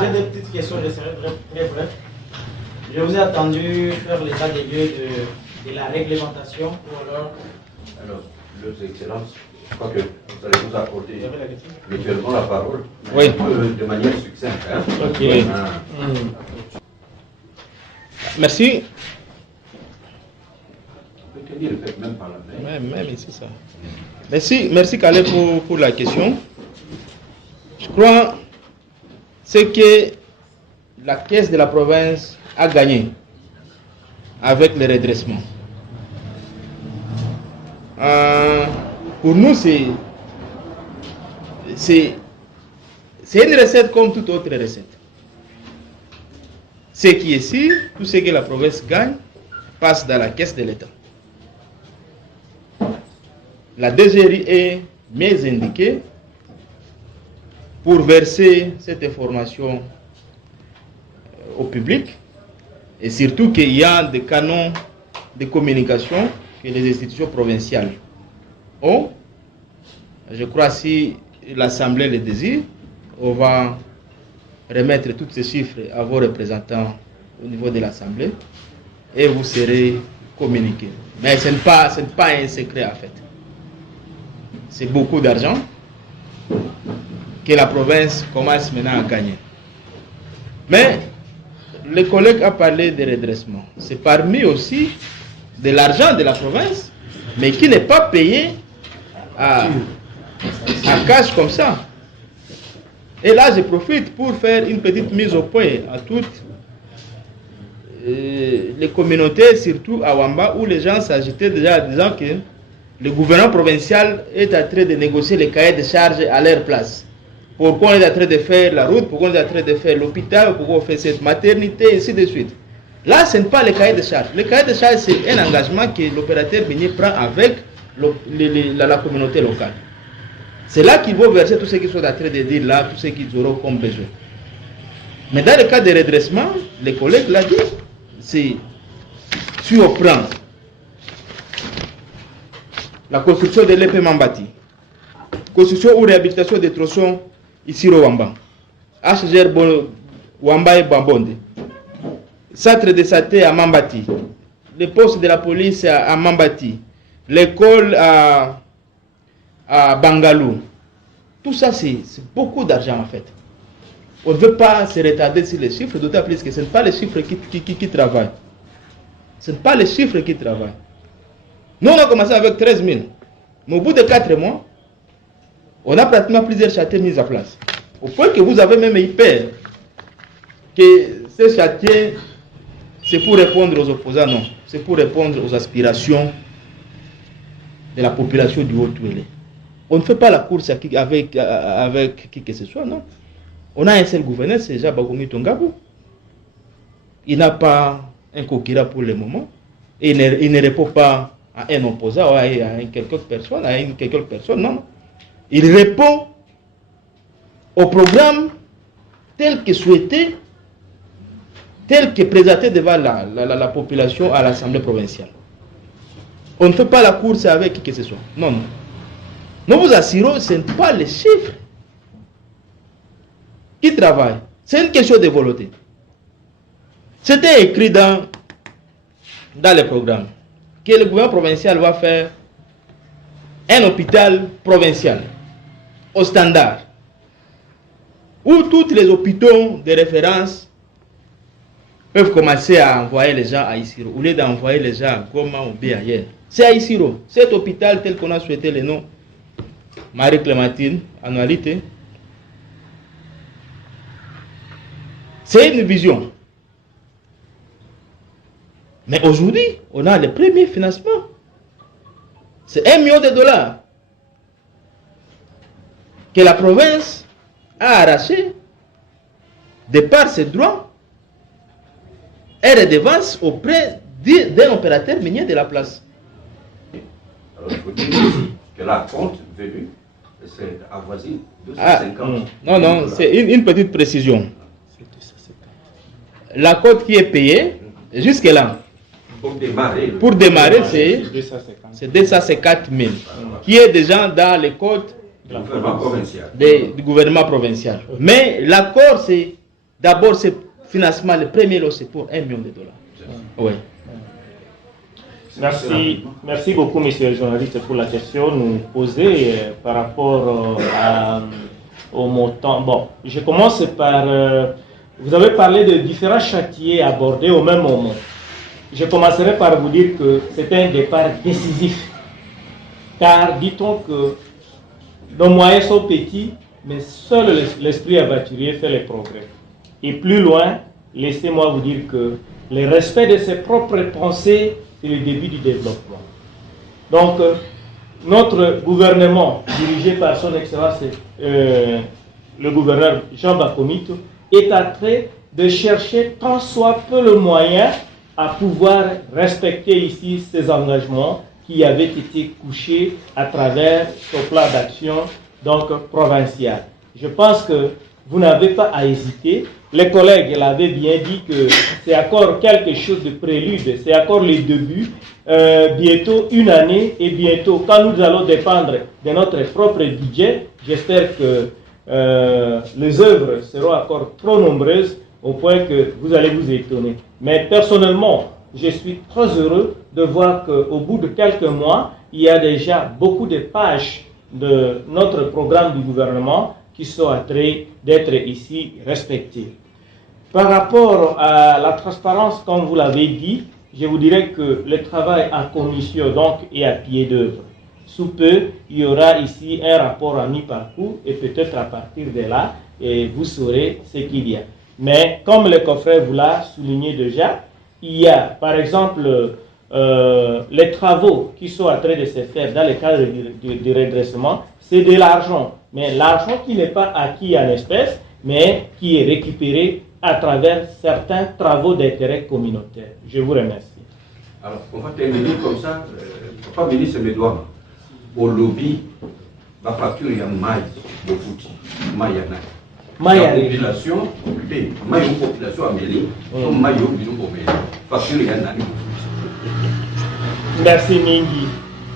J'ai des petites questions, je serai très bref. Je vous ai entendu faire l'état des lieux de la réglementation ou alors. Alors, Leurs Excellences, je crois que vous allez vous accorder mutuellement la parole. Oui. De manière succincte. Hein? Ok. Merci. Même par la main. Même ici, ça. Merci Calais pour la question. Je crois ce que la caisse de la province a gagné avec le redressement. Pour nous, c'est une recette comme toute autre recette. Ce qui est sûr, tout ce que la province gagne passe dans la caisse de l'État. La DGRI est mieux indiquée pour verser cette information au public et surtout qu'il y a des canons de communication que les institutions provinciales ont. Je crois si l'Assemblée le désire, on va remettre tous ces chiffres à vos représentants au niveau de l'Assemblée et vous serez communiqués. Mais ce n'est pas un secret en fait. C'est beaucoup d'argent que la province commence maintenant à gagner. Mais le collègue a parlé de redressement. C'est parmi aussi de l'argent de la province, mais qui n'est pas payé à cash comme ça. Et là, je profite pour faire une petite mise au point à toutes les communautés, surtout à Wamba, où les gens s'agitaient déjà en disant que le gouvernement provincial est en train de négocier les cahiers de charges à leur place. Pourquoi on est en train de faire la route, pourquoi on est en train de faire l'hôpital, pourquoi on fait cette maternité, et ainsi de suite. Là, ce n'est pas le cahier de charges. Le cahier de charges, c'est un engagement que l'opérateur minier prend avec la communauté locale. C'est là qu'ils vont verser tout ce qu'ils sont en train de dire là, tout ce qu'ils auront comme besoin. Mais dans le cas de redressement, les collègues l'ont dit, c'est si on prend la construction de l'EP Mambati, construction ou réhabilitation des tronçons ici au Wamba, HGR Wamba et Bambonde, centre de santé à Mambati, le poste de la police à Mambati, l'école à Bangalou. Tout ça, c'est beaucoup d'argent en fait. On ne veut pas se retarder sur les chiffres, d'autant plus que ce n'est pas les chiffres qui travaillent. Ce n'est pas les chiffres qui travaillent. Nous, on a commencé avec 13 000. Mais au bout de 4 mois, on a pratiquement plusieurs chantiers mis en place. Au point que vous avez même eu peur que ces chantiers, c'est pour répondre aux opposants, non. C'est pour répondre aux aspirations de la population du Haut-Touélé. On ne fait pas la course avec qui que ce soit, non. On a un seul gouverneur, c'est Jabagoumi Tongabou. Il n'a pas un concurrent pour le moment. Et il ne répond pas à un opposant, à quelques personnes, non. Il répond au programme tel que souhaité, tel que présenté devant la population à l'Assemblée provinciale. On ne fait pas la course avec qui que ce soit. Non, non. Nous vous assurons, ce n'est pas les chiffres qui travaillent. C'est une question de volonté. C'était écrit dans les programmes que le gouvernement provincial va faire un hôpital provincial au standard, où tous les hôpitaux de référence peuvent commencer à envoyer les gens à Isiro, au lieu d'envoyer les gens à Goma ou bien ailleurs. C'est à Isiro. Cet hôpital tel qu'on a souhaité le nom, Marie-Clémentine, annualité, c'est une vision. Mais aujourd'hui, on a le premier financement. C'est $1 million que la province a arraché de par ses droits et redevances auprès d'un opérateur minier de la place. Alors, il faut dire aussi que la compte venue, c'est avoisine 250. Non, c'est une petite précision. La cote qui est payée, jusque-là, pour démarrer, c'est 250 000, qui est déjà dans les cotes du gouvernement provincial. Mais l'accord, c'est d'abord ce financement, le premier lot, c'est pour $1 million. Oui. Merci beaucoup, monsieur le journaliste, pour la question nous posée par rapport au montant. Bon, je commence par... vous avez parlé de différents chantiers abordés au même moment. Je commencerai par vous dire que c'est un départ décisif. Car dit-on que nos moyens sont petits, mais seul l'esprit aventurier fait les progrès. Et plus loin, laissez-moi vous dire que le respect de ses propres pensées, c'est le début du développement. Donc, notre gouvernement, dirigé par son Excellence, le gouverneur Jean Bakomito, est en train de chercher tant soit peu le moyen à pouvoir respecter ici ces engagements qui avaient été couchés à travers son plan d'action donc provincial. Je pense que vous n'avez pas à hésiter. Les collègues l'avaient bien dit que c'est encore quelque chose de prélude, c'est encore le début. Bientôt une année et bientôt, quand nous allons dépendre de notre propre budget, j'espère que les œuvres seront encore trop nombreuses au point que vous allez vous étonner. Mais personnellement, je suis très heureux de voir qu'au bout de quelques mois, il y a déjà beaucoup de pages de notre programme du gouvernement qui sont en train d'être ici respectées. Par rapport à la transparence, comme vous l'avez dit, je vous dirais que le travail en commission donc est à pied d'œuvre. Sous peu, il y aura ici un rapport à mi-parcours et peut-être à partir de là, et vous saurez ce qu'il y a. Mais comme le confrère vous l'a souligné déjà, il y a par exemple les travaux qui sont en train de se faire dans le cadre du redressement, c'est de l'argent. Mais l'argent qui n'est pas acquis en espèces, mais qui est récupéré à travers certains travaux d'intérêt communautaire. Je vous remercie. Alors, on va terminer comme ça. Papa ministre Medouama, au lobby, la facture, il y a maïs, beaucoup de maïs. La population, une population amélie, facture, il y a Merci Mingi.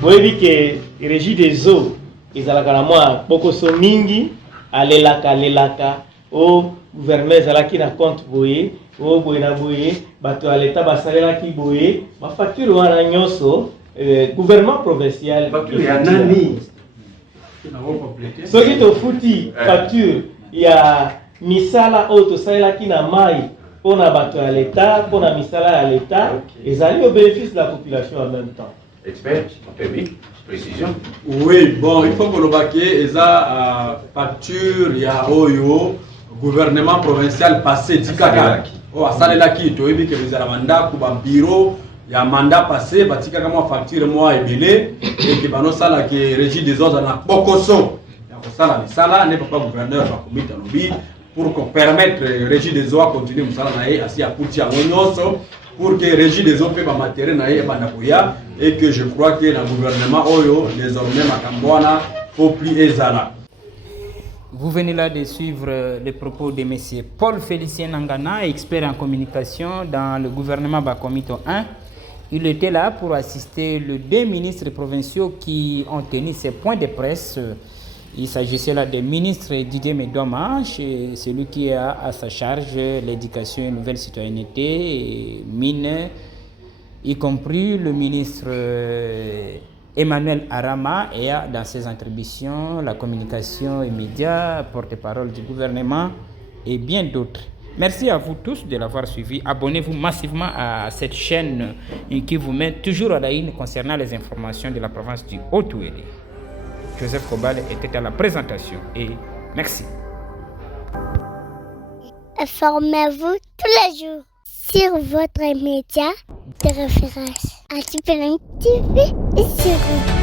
Vous voyez que la régie des eaux, ils ont la beaucoup de Mingi, alelaka, au gouvernement zalaki na compte boye, au boyena boye, bato à l'état basalela ki boye, ma facture wana nyonso, gouvernement provincial. Facture ya nani? Ce qui te fouti facture, il y a misala auto salela ki na mai pour na bato à l'état, pour na misala à l'état, et ça au bénéfice de la population en même temps. Expert, permis, précision. Oui, bon, il faut que le baquet ait facture, il y a Oyo, gouvernement provincial passé, Tikaka. Oh, à Salelaki, tu as vu que vous avez un mandat pour un bureau, il y a un mandat passé, Tikaka, moi, facture, moi, et belé, et que nous avons qui régit des autres, dans Bokoso. Ça, n'est pas gouverneur, va commettre un lobby pour qu'on permette le régime des eaux à continuer à assis à Poutia Monyoso pour que régie des OP va matériel et que je crois que le gouvernement Oyo désormais Makambouana faut plus ezala. Vous venez là de suivre les propos de M. Paul Félicien Nangana, expert en communication dans le gouvernement Bakomito 1. Il était là pour assister les 2 ministres provinciaux qui ont tenu ces points de presse. Il s'agissait là des ministres Didier Medoma, celui qui a à sa charge l'éducation et la nouvelle citoyenneté, et mine, y compris le ministre Emmanuel Arama, et dans ses attributions la communication et médias, porte-parole du gouvernement et bien d'autres. Merci à vous tous de l'avoir suivi. Abonnez-vous massivement à cette chaîne qui vous met toujours à la une concernant les informations de la province du Haut-Ouélé. Joseph Kobale était à la présentation et merci. Informez-vous tous les jours sur votre média de référence. Antipelin TV et sur vous.